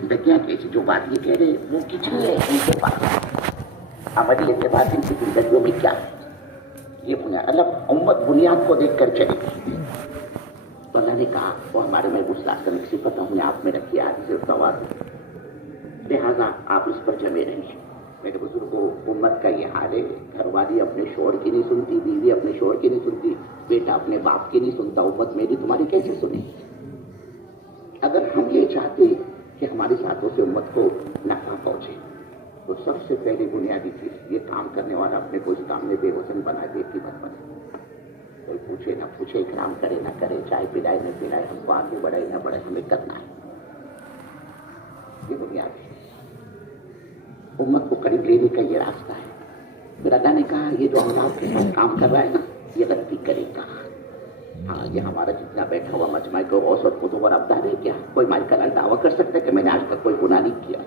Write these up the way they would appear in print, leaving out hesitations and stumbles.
زندگیاں کیسی جو بات یہ کہہ رہے وہ کتنی ہے ان کے پاس عملی اعتبار ان کی زندگیوں میں کیا ہے. یہ بنیاد اللہ امت بنیاد کو دیکھ کر چلے گی. تو اللہ نے کہا وہ ہمارے میں گسلاخ کرنے کی صفت ہم نے آپ میں رکھی آج سے توازن, لہٰذا آپ اس پر جمے رہیں. میرے بزرگوں امت کا یہ حال ہے, گھر والی اپنے شوہر کی نہیں سنتی, بیوی اپنے شوہر کی نہیں سنتی, بیٹا اپنے باپ کی نہیں سنتا, امت میری تمہاری کیسے سنے. اگر ہم یہ چاہتے کہ ہماری ساتھوں سے امت کو نفع پہنچے تو سب سے پہلے بنیادی چیز یہ کام کرنے والا اپنے کو اس کام میں بے وزن بنا دے کہ مت بنے. کوئی پوچھے نہ پوچھے, اکرام کرے نہ کرے, چائے پلائے نہ پلائے, ہم کو آگے بڑھے نہ بڑھے, ہمیں کرنا ہے. یہ بنیاد ہے. امت کو قریب لینے کا یہ راستہ ہے. پھر اللہ نے کہا یہ جو ہم آپ کے ساتھ کام کر رہا ہے نا یہ غلطی کرے گا. ہاں یہ ہمارا جتنا بیٹھا ہوا مجمع کو اوسط متور ابدار ہے کیا کوئی مالکانہ دعویٰ کر سکتا ہے کہ میں نے آج تک کوئی گناہ نہیں کیا.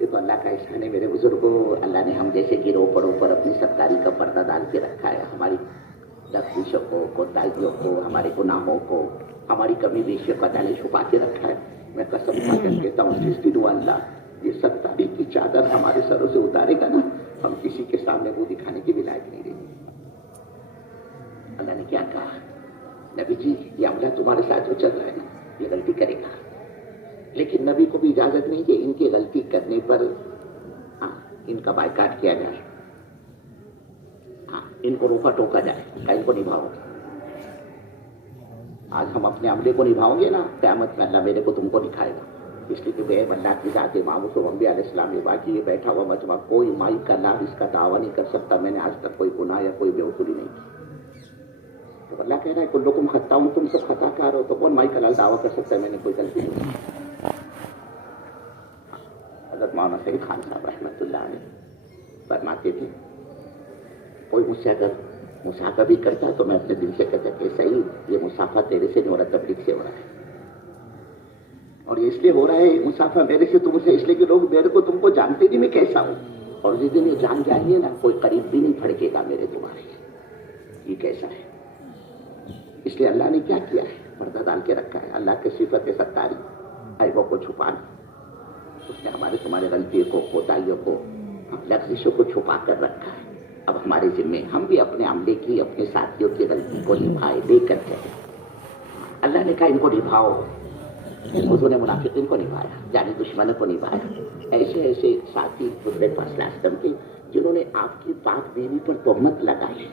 یہ تو اللہ کا احسان ہے میرے بزرگوں. اللہ نے ہم جیسے گروہ پڑوں پر اپنی سرکاری کا پردہ ڈال کے رکھا ہے. ہماری لفظوں کو, کوتاہیوں کو, ہمارے گناہوں کو, ہماری کمی بیشیوں کا ڈالے چھپا کے رکھا ہے. میں قسم کھا کر کہتا ہوں جس دن اللہ یہ ستاری کی چادر ہمارے سروں سے اتارے گا نا ہم کسی کے سامنے وہ دکھانے کی بھی لائق نہیں رہیں گے. اللہ نے کیا کہا, نبی جی یہ عملہ تمہارے ساتھ جو چل رہا ہے نا یہ غلطی کرے گا, لیکن نبی کو بھی اجازت نہیں کہ ان کی غلطی کرنے پر ان کا بائیکاٹ کیا جائے, ان کو روکا ٹوکا جائے کہ ان کو نبھاؤ. آج ہم اپنے عملے کو نبھاؤں گے نا قیامت میں اللہ میرے کو تم کو دکھائے گا. اس لیے کہ بے اللہ کی ذات امام انبیاء علیہ السلام نے باقی یہ بیٹھا ہوا مجمع کوئی مائی کا لابھ اس کا دعویٰ نہیں کر سکتا میں نے آج تک کوئی گناہ یا کوئی بے وصولی نہیں کی. تو اللہ کہہ رہا ہے کلکم خطا ہوں, تم سب خطا کار ہو, تو کون مائی کا لال دعویٰ کر سکتا ہے میں نے کوئی غلطی نہیں کی. حضرت مولانا سعید خان صاحب رحمۃ اللہ علیہ فرماتے تھے کوئی مجھ سے اگر مسافہ بھی کرتا تو میں اپنے دل سے کہتا کہ صحیح یہ مسافہ تیرے سے نہیں ہو رہا, تبلیغ سے ہو رہا ہے. اور یہ اس لیے ہو رہا ہے مسافہ میرے سے تم سے, اس لیے کہ لوگ میرے کو تم کو جانتے نہیں میں کیسا ہوں, اور جس دن یہ جان جائیں گے نا کوئی قریب بھی نہیں پھڑکے گا میرے تمہارے یہ کیسا ہے. اس لیے اللہ نے کیا کیا ہے, پردہ ڈال کے رکھا ہے. اللہ کے صفت ستاری عیبوں کو چھپانا, اس نے ہمارے تمہارے غلطیوں کو, کوتاہیوں کو, لغزشوں کو چھپا کر رکھا ہے. اب ہمارے ذمے ہم بھی اپنے عملے کی, اپنے ساتھیوں کی غلطی کو نبھائے دے کر چلے. اللہ نے کہا ان کو نبھاؤ. حضور نے منافقین کو نبھایا, جانی دشمنوں کو نبھایا. ایسے ایسے ساتھی گزرے پاس لاسٹم کے جنہوں نے آپ کی پاک بیوی پر تہمت لگائی,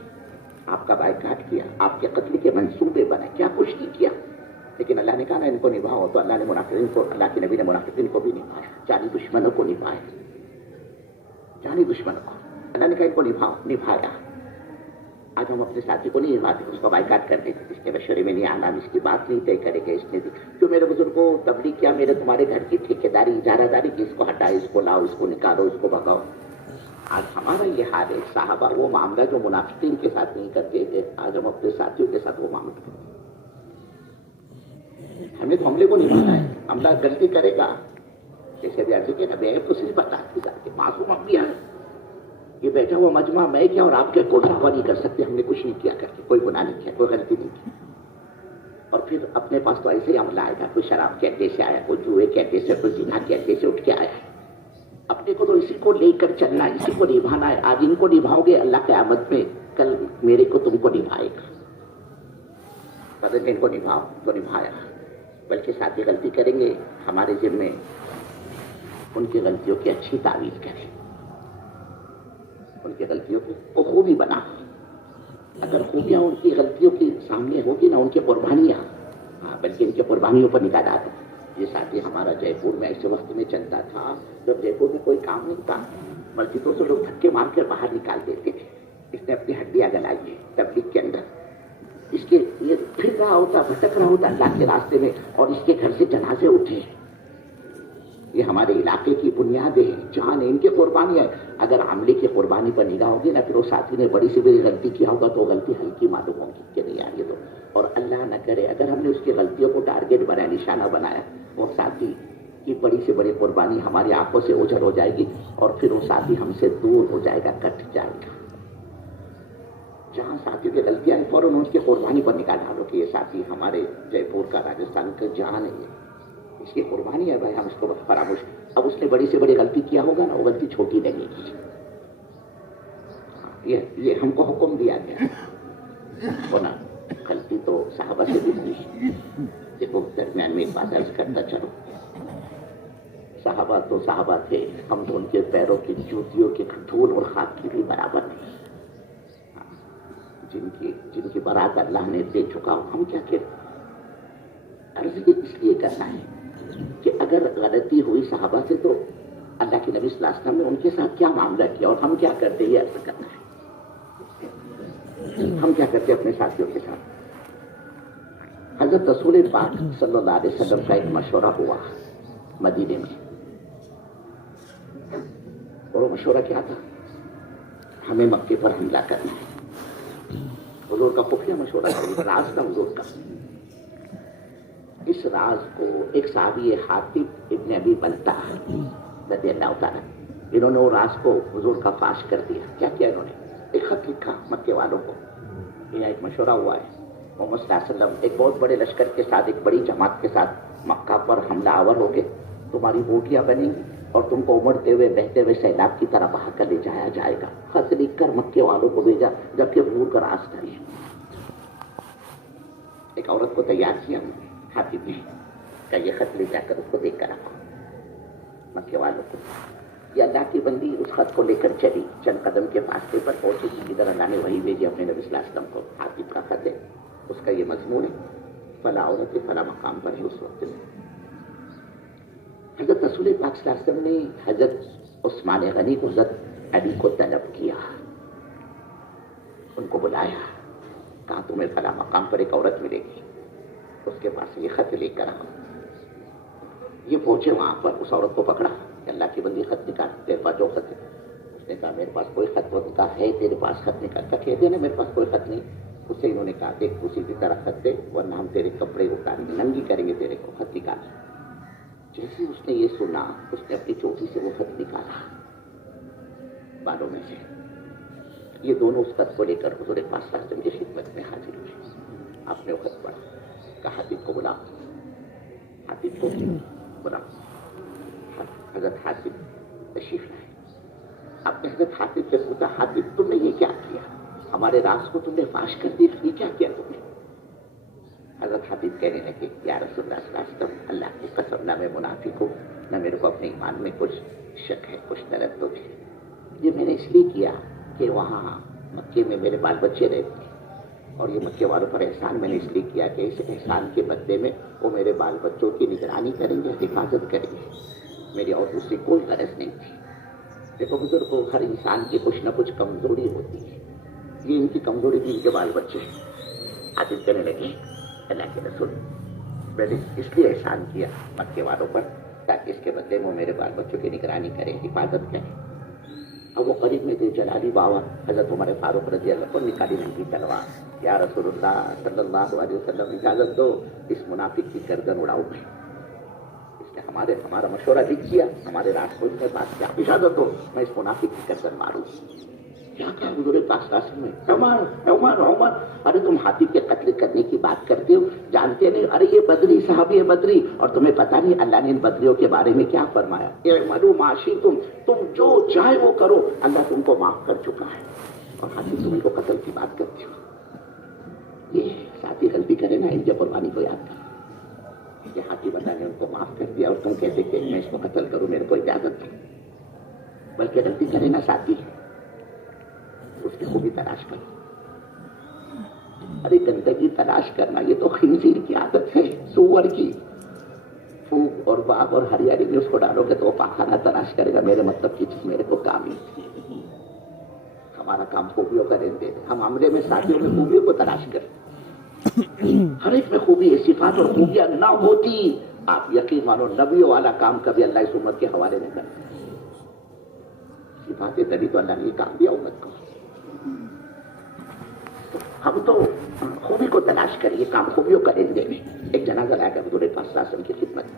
آپ کا بائیکاٹ کیا, آپ کے قتل کے منصوبے بنائے, کیا کچھ نہیں کیا, لیکن اللہ نے کہا نا ان کو نبھاؤ. تو اللہ نے منافقین کو, اللہ کے نبی نے منافقین کو بھی نبھایا, جانی دشمنوں کو نبھایا. جانی دشمنوں کو اللہ نے کہا ان کو نبھایا. آج ہم اپنے ساتھی کو نہیں نبھاتے, اس کو بائیکاٹ کر دیتے, اس کے مشورے میں نہیں آنا, اس کی بات نہیں طے کرے گا. اس نے جو میرے بزرگوں تبلیغ کیا, میرے تمہارے گھر کی ٹھیکیداری اجارہ داری کی, اس کو ہٹائے, اس کو لاؤ, اس کو نکالو, اس کو بھگاؤ. آج ہمارا یہ حال ہے. صحابہ وہ معاملہ جو منافقین کے ساتھ نہیں کرتے تھے, آج ہم اپنے ساتھیوں کے ساتھ وہ معاملہ کرتے ہیں. ہمیں تو عملے کو نبھانا ہے. عملہ غلطی کرے گا جیسے بھی آج کے نا بے تو صرف بتا کے جاتے, معصوم اب بھی آئے. یہ بیٹھا ہوا مجمع میں کیا اور آپ کے کوئی دعویٰ نہیں کر سکتے ہم نے کچھ نہیں کیا کر کے, کوئی گناہ نہیں کیا, کوئی غلطی نہیں کی. اور پھر اپنے پاس تو ایسے ہی عملہ آئے گا, کوئی شراب کے اڈے سے آیا, کوئی جوئے کے اڈے سے, کوئی زنا کے اڈے سے اٹھ کے آیا. اپنے کو تو اسی کو لے کر چلنا ہے, اسی کو نبھانا ہے. آج ان کو نبھاؤ گے اللہ قیامت میں, کل میرے کو تم کو نبھائے گا. بدل ان کو نبھاؤ تو نبھایا, بلکہ ساتھی غلطی کریں گے ہمارے ذمے ان کی غلطیوں کی اچھی تعویذ کریں, ان کی غلطیوں کو خوبی بنا. اگر خوبیاں ان کی غلطیوں کے سامنے ہوگی نا, ان کی قربانیاں, بلکہ ان کی قربانیوں پر نگاہ ڈالو. یہ ساتھی ہمارا جے پور میں ایسے وقت میں چلتا تھا جب جے پور میں کوئی کام نہیں تھا, مسجدوں سے لوگ دھکے مار کر باہر نکال دیتے تھے. اس نے اپنی ہڈیاں گلائی ہے تبلیغ کے اندر. اس کے یہ پھر رہا ہوتا, بھٹک رہا ہوتا اللہ کے راستے میں, اور اس کے گھر سے جنازے اٹھے. یہ ہمارے علاقے کی بنیادیں ہیں, جان ہے, ان کی قربانیاں. اگر عملے کی قربانی پر نگاہ ہوگی نا, پھر وہ ساتھی نے بڑی سے بڑی غلطی کیا ہوگا تو غلطی ہلکی معلوم ہوگی کہ نہیں یار یہ تو. اور اللہ نہ کرے اگر ہم نے اس کی غلطیوں کو ٹارگیٹ بنایا, نشانہ بنایا, وہ ساتھی کی بڑی سے بڑی قربانی ہماری آنکھوں سے اوجھل ہو جائے گی, اور پھر وہ ساتھی ہم سے دور ہو جائے گا, کٹ جائے گا. جہاں ساتھیوں کی غلطیاں ہیں فوراً ان کی قربانی پر نکال ڈالو کہ یہ ساتھی ہمارے جے پور کا, راجستھان کا جان ہے, اس کی قربانی ہے بھائی، ہم اس کو فراموش. اب اس نے بڑی سے بڑی غلطی کیا ہوگا نا، وہ غلطی چھوٹی لگے گی. یہ ہم کو حکم دیا گیا ہونا. غلطی تو صحابہ سے بھی ہوئی. دیکھو درمیان میں ایک بات عرض کرتا چلو، صحابہ تو صحابہ تھے، ہم تو ان کے پیروں کی جوتیوں کے دھول اور خاک کی بھی برابر نہیں. جن کی برات اللہ نے دے چکا ہو، ہم کیا کہتے. عرض اس لیے کرنا ہے کہ اگر غلطی ہوئی صحابہ سے تو اللہ کے نبی صلی اللہ علیہ وسلم نے ان کے ساتھ کیا معاملہ کیا اور ہم کیا کرتے، یہ عرض کرنا ہے. ہم کیا کرتے اپنے ساتھیوں کے ساتھ. حضرت رسول پاک صلی اللہ علیہ وسلم کا ایک مشورہ ہوا مدینے میں، اور وہ مشورہ کیا تھا؟ ہمیں مکے پر حملہ کرنا ہے. حضور کا خفیہ مشورہ تھا، راز تھا حضور کا. اس راز کو ایک صحابی حاتب ابن ابی بلتع رضی اللہ تعالیٰ، انہوں نے وہ راز کو حضور کا فاش کر دیا. کیا کیا انہوں نے؟ ایک خط لکھا مکے والوں کو. یہ ایک مشورہ ہوا ہے، محمد صلی اللہ علیہ وسلم ایک بہت بڑے لشکر کے ساتھ، ایک بڑی جماعت کے ساتھ مکہ پر حملہ آور ہو کے تمہاری بوٹیاں بنیں گی اور تم کو امڑتے ہوئے بہتے ہوئے سیلاب کی طرح بہا کر لے جایا جائے گا. خط لکھ کر مکے والوں کو بھیجا، جبکہ حضور کا راز تھا. ایک عورت کو تیار کیا حاتب نے، کہ یہ خط لے جا کر اس کو دیکھ کر رکھو. مکے والوں کو یہ اللہ کی بندی اس خط کو لے کر چلی، چند قدم کے فاصلے پر پہنچی، ادھر اللہ نے وہی بھیجی اپنے نبی صلی اللہ علیہ وسلم کو. حاتب کا خط ہے، اس کا یہ مضمون ہے، فلاں عورت فلاں مقام پر ہے. اس وقت میں حضرت رسول پاک صلی اللہ علیہ وسلم نے حضرت عثمان غنی کو، حضرت علی کو طلب کیا، ان کو بلایا، کہا تمہیں فلاں مقام پر ایک عورت ملے گی، اس کے پاس یہ خط لے کر آؤ. یہ پہنچے وہاں پر، اس عورت کو پکڑا کہ اللہ کی بندی خط نکال، تیرے پاس جو خط ہے. اس نے کہا میرے پاس کوئی خط نہیں. کہا ہے تیرے پاس خط نکال. کا کہہ دینا میرے پاس کوئی خط نہیں. اس سے انہوں نے کہا دیکھ اسی کی طرح خط دے ورنہ ہم تیرے کپڑے اتاریں گے، ننگی کریں گے تیرے کو. خط نکال. جیسے اس نے یہ سنا، اس نے اپنی چوٹی سے وہ خط نکالا بالوں میں سے. یہ دونوں اس خط کو لے کر حضور پاک صلی اللہ علیہ وسلم کی خدمت میں حاضر ہوئے. آپ نے وہ خط پڑھا، کہا حاتب کو بلا. حاتب کو بلا. حضرت حاتب تشریف لائے. آپ نے حضرت حاتب سے پوچھا، حاتب تم نے یہ کیا کیا؟ ہمارے راز کو تم نے فاش کر دیا، یہ کیا کیا تم نے؟ حضرت حاتب کہنے لگے، یا رسول اللہ صلی اللہ علیہ وسلم، اللہ کی قسم نہ میں منافق ہوں، نہ میرے کو اپنے ایمان میں کچھ شک ہے، کچھ تردد ہے. یہ میں نے اس لیے کیا کہ وہاں مکے میں میرے بال بچے رہتے ہیں، اور یہ مکے والوں پر احسان میں نے اس لیے کیا کہ اس احسان کے بدلے میں وہ میرے بال بچوں کی نگرانی کریں گے، حفاظت کریں گے. میری اور دوسری کوئی غرض نہیں تھی. دیکھو بزرگوں، ہر انسان کی کچھ نہ کچھ کمزوری ہوتی ہے. یہ ان کی کمزوری تھی، ان کے بال بچے. حاتب کہنے لگے، اللہ کے رسول، میں نے اس لیے احسان کیا مکے والوں پر تاکہ اس کے بدلے میں وہ میرے بال بچوں کی نگرانی کریں، حفاظت کریں. اب وہ قریب میں تھے جلالی بابا حضرت عمر فاروق رضی اللہ عنہ، نکالی ننگی تلوار. یا رسول اللہ صلی اللہ علیہ وسلم، اجازت دو اس منافق کی گردن اڑاؤ. میں اس نے ہمارا مشورہ لکھ دیا، ہمارے راستوں میں بات کیا، اجازت دو میں اس منافق کی گردن ماروں. کیا کہا حضور پاک صلی اللہ علیہ وسلم نے؟ عمر عمر عمر، ارے تم حاتب کے قتل کرنے کی بات کرتے ہو، جانتے نہیں؟ ارے یہ بدری صحابی ہے، بدری، اور تمہیں پتہ نہیں اللہ نے ان بدریوں کے بارے میں کیا فرمایا؟ اعملوا ما شئتم، تم جو چاہے وہ کرو، اللہ تم کو معاف کر چکا ہے. اور حاتب تم ان کو قتل کی بات کرتے ہو. یہ ساتھی غلطی کرے نا، ان قربانی کو یاد کر. یہ حاتب اللہ نے ان کو معاف کر دیا اور تم کہتے کہ میں اس کو قتل کروں، میرے کو اجازت نہیں. بلکہ غلطی کرے نا ساتھی، اس کی خوبی تلاش کرو. ارے گندگی تلاش کرنا یہ تو خنزیر کی عادت ہے، سور کی. پھوک اور باغ اور ہریالی میں اس کو ڈالو گے تو وہ پاخانہ تلاش کرے گا. میرے مطلب کی چیز میرے کو کام ہی. ہمارا کام خوبیوں کا رہتے ہیں. ہم عملے میں ساتھیوں میں خوبیوں کو تلاش کریں. ہر ایک میں خوبی ہے، صفات اور خوبیاں نہ ہوتی آپ یقین مانو نبیوں والا کام کبھی اللہ اس امت کے حوالے نہیں کرتا. صفاتیں تبھی تو اللہ نے یہ کام دیا امت کو. ہم تو خوبی کو تلاش کریں، یہ کام خوبیوں کا رہتے میں. ایک جنازہ لایا گیا حضور پاک صلی اللہ علیہ وسلم کی خدمت میں.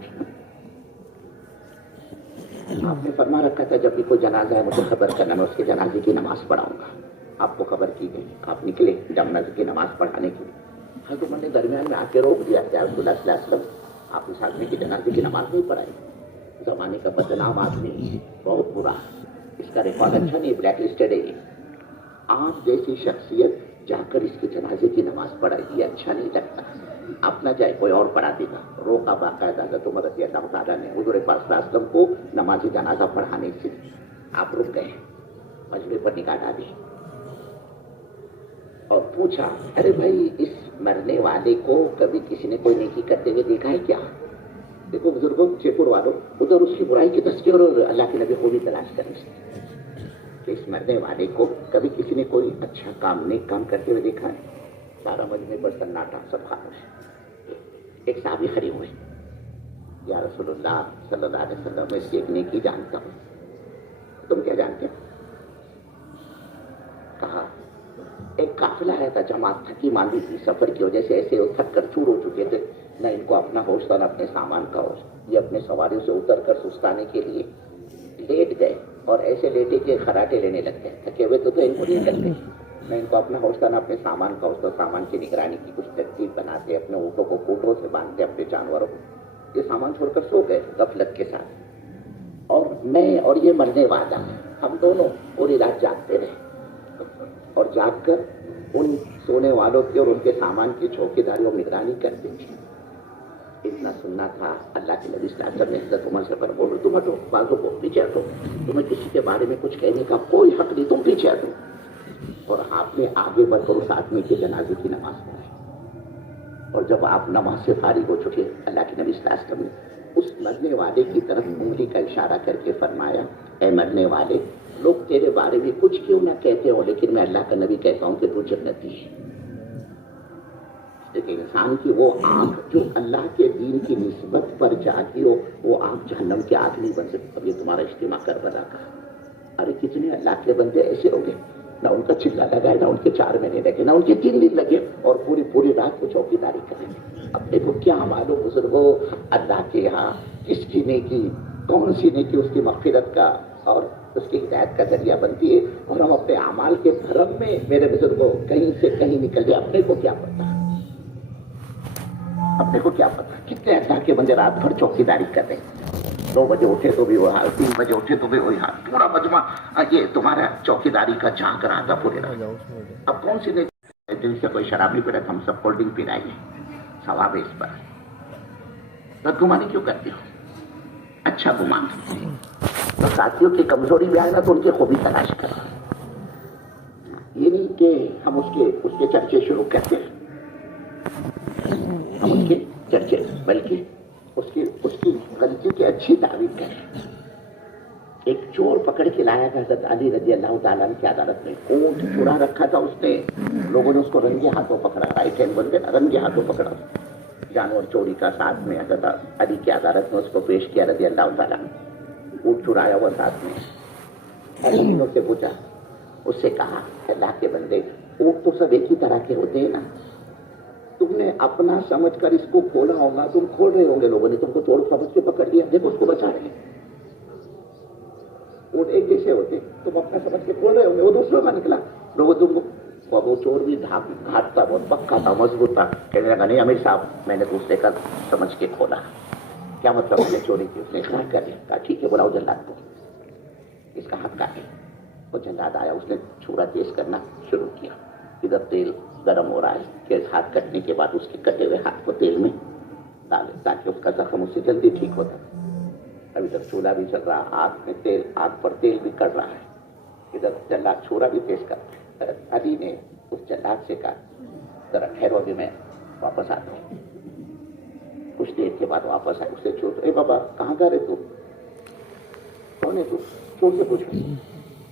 آپ نے فرما رکھا تھا جب بھی کوئی جنازہ ہے مجھے خبر کرنا، میں اس کے جنازے کی نماز پڑھاؤں گا. آپ کو خبر کی گئی، آپ نکلے جنازے کی نماز پڑھانے کے لیے. حضرت عمر نے درمیان میں آ کے روک دیا کہ رسول اللہ صلی اللہ علیہ وسلم آپ اس آدمی کی جنازے کی نماز نہیں پڑھائی. زمانے کا بدنام آدمی, بہت برا, اس کا ریکارڈ اچھا نہیں, بلیک لسٹڈ ہے. آپ جیسی شخصیت جا کر اس کے جنازے کی نماز پڑھائی, یہ اچھا نہیں لگتا. آپ نہ جائے, کوئی اور پڑھا دے گا. روکا باقاعدہ حضرت عمر رضی اللہ تعالیٰ نے حضور پاک صلی اللہ علیہ وسلم کو نماز جنازہ پڑھانے سے. آپ رک گئے, مجبور پر نگاہ ڈالی اور پوچھا, ارے بھائی اس مرنے والے کو کبھی کسی نے کوئی نیکی کرتے ہوئے دیکھا ہے کیا؟ دیکھو بزرگوں, جے پور والوں, ادھر اس کی برائی کی تذکیر اور اللہ کے نبی کو بھی تلاش کریں کہ اس مرنے والے کو کبھی کسی نے کوئی اچھا کام, نیک کام کرتے ہوئے دیکھا ہے. سارا مجمع پر سناٹا, سب خاموش. ایک صحابی کھڑے ہوئے, یا رسول اللہ صلی اللہ علیہ وسلم, میں اس کی ایک نیکی جانتا ہوں. تم کیا جانتے ہو؟ کہا ایک قافلہ آیا تھا, جماعت تھکی ماندی تھی, سفر کی وجہ سے ایسے تھک کر چور ہو چکے تھے, نہ ان کو اپنا ہوش تھا نہ اپنے سامان کا ہوش. یہ اپنے سواریوں سے اتر کر سستانے کے لیے لیٹ گئے اور ایسے لیٹے کہ خراٹے لینے لگ گئے. تھکے ہوئے تو ان کو نہیں لگ گئے, نہ ان کو اپنا ہوش تھا نہ اپنے سامان کا ہوش تھا. سامان کی نگرانی کی کچھ ترتیب بناتے, اپنے اونٹوں کو کوٹروں سے باندھتے, اپنے جانوروں کو. یہ سامان چھوڑ کر سو گئے غفلت کے ساتھ. اور میں اور یہ مرنے والا, ہم دونوں پوری رات جاگتے رہے اور جاگ کر ان سونے والوں کی اور ان کے سامان کی چوکیداری اور نگرانی کرتے تھے. اتنا سننا تھا. اللہ کے نبی صلی اللہ علیہ وسلم نے حضرت عمر سے بولو, تم ہٹو, بازو کو پیچھے ہٹو, تمہیں کسی کے بارے میں کچھ کہنے کا کوئی حق نہیں, تم پیچھے ہٹو. اور آپ نے آگے بڑھ کر اس آدمی کے جنازے کی نماز پڑھی. اور جب آپ نماز سے فارغ ہو چکے, اللہ کے نبی صلی اللہ علیہ وسلم نے اس مرنے والے کی طرف انگلی کا اشارہ کر کے فرمایا, اے مرنے والے, لوگ تیرے بارے میں کچھ کیوں نہ کہتے ہو, لیکن میں اللہ کا نبی کہتا ہوں کہ تو جنتی ہے. لیکن انسان کی وہ آنکھ جو اللہ کے دین کی نسبت پر جاتی ہو, وہ آنکھ جہنم کی آنکھ نہیں بن سکتی. اب یہ تمہارا اجتماع کربلا کا, ارے کتنے اللہ کے بندے ایسے ہو گئے, نہ ان کا چلا لگا, نہ ان کے 4 مہینے لگے, نہ ان کے 3 دن لگے, اور پوری رات کو چوکیداری کریں. اب دیکھو کیا معلوم بزرگوں, اللہ کے یہاں کس کی نیکی, کون سی نیکی اس کی مغفرت کا اور اس کی ہدایت کا ذریعہ بنتی ہے. اور ہم اپنے اعمال کے بھرم میں میرے بزرگوں کہیں سے کہیں نکل جائے, اپنے کو کیا پتا, اپنے کو کیا پتا. کتنے اللہ کے بندے رات بھر چوکیداری کر رہے ہیں, 2 بجے اٹھے تو بھی وہ حال, 3 بجے اٹھے تو بھی وہی حال, پورا مجمع یہ تمہارا چوکیداری کا جھانک رہا تھا پورے رات. اب کون سی نے دل سے کوئی شراب نہیں پی رہا تھا, ہم سب کولڈ ڈرنک پی رہے ہیں, ثواب ہے اس پر. بدگمانی کیوں کرتے ہو, اچھا گمان. تو ساتھیوں کی کمزوری بھی آئے نا تو ان کی خوبی تلاش کرو. یہ نہیں کہ ہم اس کے چرچے شروع کرتے ہیں, ہم اس کے چرچے, بلکہ اس کی غلطی کی اچھی تعریف کریں. ایک چور پکڑ کے لایا تھا حضرت علی رضی اللہ تعالیٰ کی عدالت میں. اونٹ چرا رکھا تھا اس نے, لوگوں نے اس کو رنگے ہاتھوں پکڑا, رائٹ ہینڈ بن گئے, رنگے ہاتھوں پکڑا. جانور چوری کا ساتھ میں حضرت علی کی عدالت میں اس کو پیش کیا رضی اللہ تعالیٰ. اونٹ چرایا ہوا ساتھ میں. حکیموں سے پوچھا, اس سے کہا, اللہ کے بندے, اونٹ تو سب ایک ہی طرح کے ہوتے ہیں نا, تم نے اپنا سمجھ کر اس کو کھولا ہوگا, تم کھول رہے ہوں گے, لوگوں نے تم کو چور سمجھ کے پکڑ لیا, دیکھو اس کو بچا رہے ہیں. اونٹ ایک جیسے ہوتے, تم اپنا سمجھ کے کھول رہے ہوں گے, وہ دوسروں کا نکلا, لوگوں تم کو. وہ چور بھی گھاٹ تھا, بہت پکا تھا, مضبوط تھا. کہنے لگا, نہیں امیر صاحب, میں نے دوسرے کا سمجھ کے کھولا. کیا مطلب ہے چوری کی؟ اس نے اقرار کر دیا. کہا ٹھیک ہے, بلاؤ جلاد کو, اس کا حق کاٹے. وہ جلاد آیا, اس نے چھرا تیز کرنا شروع کیا. ادھر تیل گرم ہو رہا ہے, کہ ہاتھ کٹنے کے بعد اس کے کٹے ہوئے ہاتھ کو تیل میں ڈالے تاکہ اس کا زخم اس سے جلدی ٹھیک ہوتا. اب ادھر چولہا بھی چل رہا, آگ میں تیل, آگ پر تیل بھی کر رہا ہے. ادھر جلاد چھرا بھی تیز کر. علی نے اس جلاد سے کہا, ذرا ٹھہرو, ابھی میں واپس آتا ہوں. کچھ دیر کے بعد واپس آئے. اس سے چھوٹ, اے بابا کہاں گا رہے تو, کون ہے تو, چور سے پوچھو,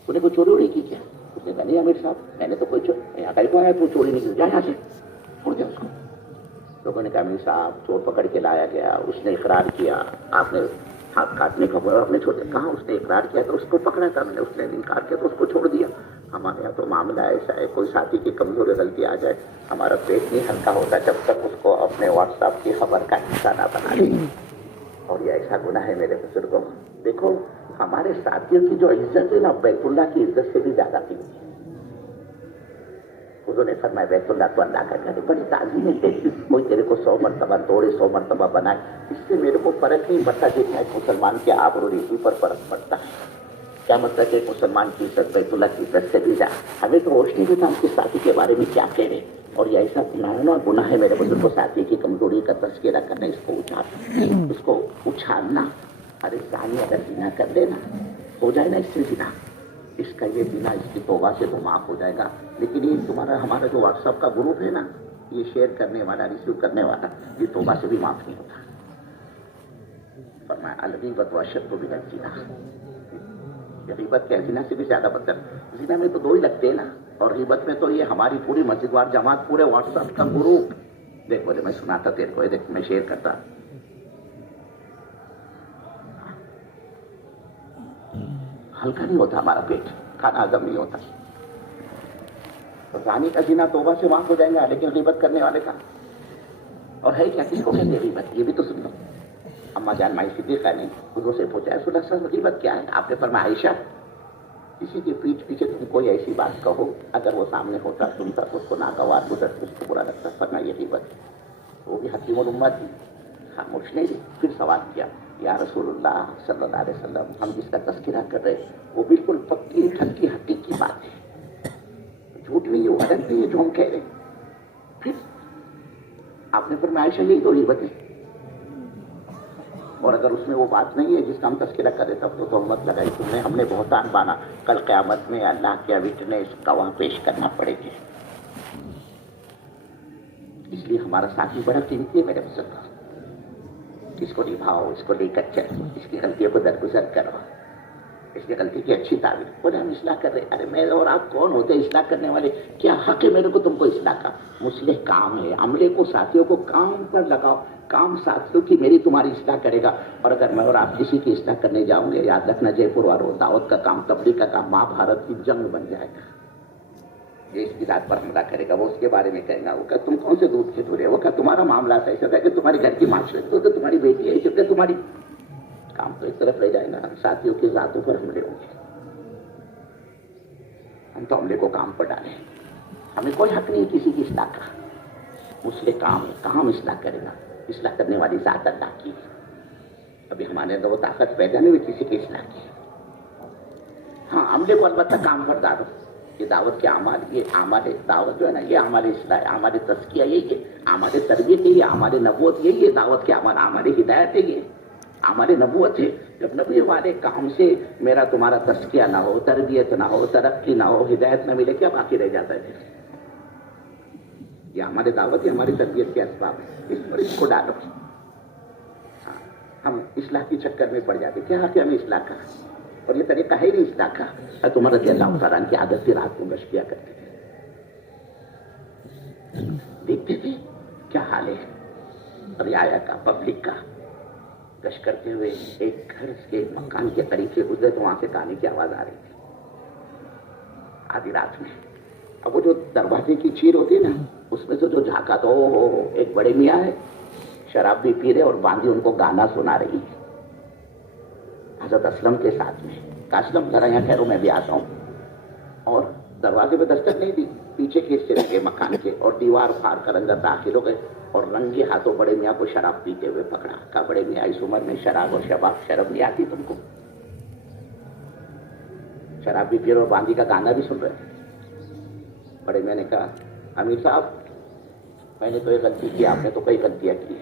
انہیں کوئی چوری کی کیا؟ اس نے کہا نہیں امیر صاحب, میں نے تو کوئی یہاں کہیں کو آیا, تو چوری نہیں کی, جا یہاں سے, چھوڑ دیا اس کو. لوگوں نے کہا امیر صاحب چور پکڑ کے لایا گیا, اس نے اقرار کیا, آپ نے ہاتھ کاٹنے کا بولا, آپ نے چھوڑ دیا. کہاں اس نے اقرار کیا تو اس کو پکڑا تھا میں نے, اس نے انکار کیا تو اس کو چھوڑ دیا. ہمارے یہاں تو معاملہ ایسا ہے, کوئی ساتھی کی کمزوری غلطی آ جائے, ہمارا پیٹ نہیں ہلکا ہوتا جب تک اس کو اپنے واٹس ایپ کی خبر کا حصہ نہ بنا لیں. اور یہ ایسا گناہ ہے میرے بزرگوں. دیکھو ہمارے ساتھیوں کی جو عزت ہے نا, بیت اللہ کی عزت سے بھی زیادہ قیمتی ہے. حضور نے فرمایا بیت اللہ تو اللہ کا گھر ہے، بڑی تعظیم ہے تیری، کوئی تیرے کو 100 مرتبہ توڑے 100 مرتبہ بنائے، اس سے میرے کو فرق نہیں پڑتا جتنا ایک مسلمان کے آبرو ریزی پر فرق پڑتا ہے۔ کیا مطلب کہ ایک مسلمان کی عزت بیت اللہ کی عزت سے بھی جا، ہمیں تو ہوش نہیں دیتا ہم کے ساتھی کے بارے میں کیا کہہ رہے، اور یہ ایسا گناہ ہے میرے بزرگ کو ساتھی کی کمزوری کا تذکرہ کرنا، اس کو اچھالنا۔ ارے ثانیہ اگر زنا کر لینا ہو جائے نا اس سے زنا، اس کا یہ زنا اس کی توبہ سے تو معاف ہو جائے گا، لیکن یہ ہمارا جو واٹس ایپ کا گروپ ہے نا، یہ شیئر کرنے والا ریسیو کرنے والا یہ توبہ سے بھی معاف نہیں ہوتا۔ فرمایا الغیبۃ واشد من الزنا، غیبت کے زنا سے بھی زیادہ بدتر۔ زنا میں تو 2 ہی لگتے ہیں نا، اور غیبت میں تو یہ ہماری پوری مسجد وار جماعت، پورے واٹس ایپ کا گروپ۔ دیکھ بولے میں سناتا تیرے کو، دیکھ میں شیئر کرتا، ہلکا نہیں ہوتا ہمارا پیٹ، کھانا ہضم نہیں ہوتا۔ تو زانی کا زنا توبہ سے معاف ہو جائے گا، لیکن غیبت کرنے والے کا، اور ہے کیا کس کو کہتے ہیں غیبت، یہ بھی تو سن لو۔ اما جان مائی صدیقہ نے حضور سے پوچھا رسول اللہ صلی اللہ علیہ وسلم غیبت کیا ہے؟ آپ نے فرمایا عائشہ، کسی کے پیٹھ پیچھے تم کوئی ایسی بات کہو، اگر وہ سامنے ہوتا سنتا تو اس کو ناگوار گزرتا، اس کو برا لگتا، فرمایا یہ غیبت۔ وہ بھی حکیم الامت تھی، خاموش نہیں رہی۔ پھر سوال کیا یا رسول اللہ صلی اللہ علیہ وسلم، ہم جس کا تذکرہ کر رہے وہ بالکل پکی ٹھنکی ہڈی کی بات ہے، جھوٹ نہیں ہے، وہ غلط نہیں ہے جو ہم کہہ رہے ہیں۔ پھر آپ نے فرمایا عائشہ یہی تو غیبت ہے، اور اگر اس میں وہ بات نہیں ہے جس کا ہم تذکرہ کر رہے تب تو تہمت لگائی تم نے، ہم نے بہتان بانا، کل قیامت میں اللہ کے وٹنس گواہ پیش کرنا پڑے گی۔ اس لیے ہمارا ساتھی بڑا قیمتی ہے میرے بزرگ، اس کو نبھاؤ، اس کو لے کر چلو، اس کی غلطیوں کو درگزر کرو، اس کی غلطی کی اچھی تعبیر۔ بولے ہم اصلاح کر رہے، ارے میں اور آپ کون ہوتے اصلاح کرنے والے؟ کیا حق ہے میرے کو تم کو اصلاح کا؟ مصلح کام ہے، عملے کو ساتھیوں کو کام پر لگاؤ، کام ساتھیوں کی میری تمہاری اصلاح کرے گا۔ اور اگر میں اور آپ کسی کی اصلاح کرنے جاؤں گے، یاد رکھنا جے پور والوں، دعوت کا کام، تبلیغ کا کام مہا بھارت کی جنگ بن جائے گا۔ یہ اس کی ذات پر حملہ کرے گا، وہ اس کے بارے میں کہے گا، وہ کہ تم کون سے دودھ کے دھورے، وہ کہ تمہارا معاملہ ایسا ہے کہ تمہارے گھر کی معاشرت تو تمہاری بیٹی ہے، کہ تمہاری کام تو ایک طرف رہ جائے گا، ساتھیوں کی ذاتوں پر حملے ہوں گے۔ ہم تو عملے کو کام پر ڈالیں، ہمیں کوئی حق نہیں کسی کی اصلاح کا، مصلح کام ہے، کہاں ہم اصلاح کرے گا؟ اصلاح کرنے والی ذات اللہ کی ہے۔ ابھی ہمارے اندر وہ طاقت پیدا نہیں ہوئی کسی کی اصلاح کی۔ ہاں عملے کو البتہ کام پر ڈالو، یہ دعوت کے اعمال، یہ اعمال دعوت جو ہے نا، یہ اعمال اصلاح، اعمال تزکیہ یہی ہے، اعمال تربیت یہی ہے، اعمال نبوت یہی ہے، دعوت کے اعمال، اعمال ہدایت ہے، یہ اعمال نبوت ہے۔ جب نبی والے کام سے میرا تمہارا تزکیہ نہ ہو، تربیت نہ ہو، ترقی نہ ہو، ہدایت نہ ملے، کیا باقی رہ جاتا ہے؟ یہ ہماری دعوت ہے، ہماری تربیت کے اسباب ہے، اس کو ڈالو۔ ہم اصلاح کے چکر میں پڑ جاتے، کیا کہ ہمیں اصلاح کا، اور یہ طریقہ ہے نہیں اصلاح کا۔ تمہارا رضی اللہ تعالیٰ کی عادت سے رات کو گشت کیا کرتے تھے، دیکھتے تھے کیا حال ہے رعایا کا، پبلک کا۔ گشت کرتے ہوئے ایک گھر کے مکان کے قریب سے گزرے تو وہاں سے گانے کی آواز آ رہی تھی آدھی رات میں۔ اب وہ جو دروازے کی چیر ہوتی ہے نا، اس میں سے جو جھانکا تو ایک بڑے میاں ہے، شراب بھی پی رہے اور باندھی ان کو گانا سنا رہی ہے حضرت اسلم کے ساتھ میں۔ اسلم ذرا یہاں ٹھہرو میں بھی آتا ہوں، اور دروازے پہ دستک نہیں دی، پیچھے کے حصے لگے مکان کے، اور دیوار پھاڑ کر اندر داخل ہو گئے، اور رنگے ہاتھوں بڑے میاں کو شراب پیتے ہوئے پکڑا۔ کہا بڑے میاں اس عمر میں شراب اور شباب، شرم نہیں آتی تم کو؟ شراب بھی پی رہے اور باندھی کا گانا بھی سن رہے۔ بڑے میاں نے کہا امیر صاحب میں نے تو یہ غلطی کی، آپ نے تو کئی غلطیاں کی۔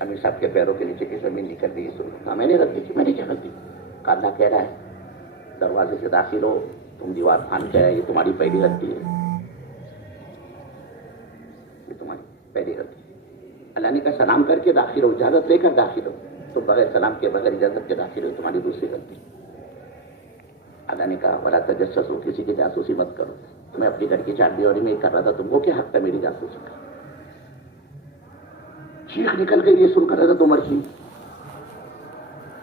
امیر صاحب کے پیروں کے نیچے کی زمین نکل گئی، سن میں نے غلطی کی، میں نے کیا غلطی؟ کہا اللہ کہہ رہا ہے دروازے سے داخل ہو، تم دیوار پھاند کے آئے، یہ تمہاری پہلی غلطی ہے، یہ تمہاری پہلی غلطی ہے۔ اللہ نے کہا سلام کر کے داخل ہو، اجازت لے کر داخل ہو، تم بغیر سلام کے بغیر اجازت کے داخل ہو، تمہاری دوسری غلطی۔ اللہ نے کہا ولا تجسسوا، کسی کی جاسوسی مت کرو، میں اپنی گھر کی چار دیواری میں کر رہا تھا، تم کو کیا حق تھا میری جاسوسی کا؟ چیخ نکل گئی یہ سن کر حضرت عمر کی،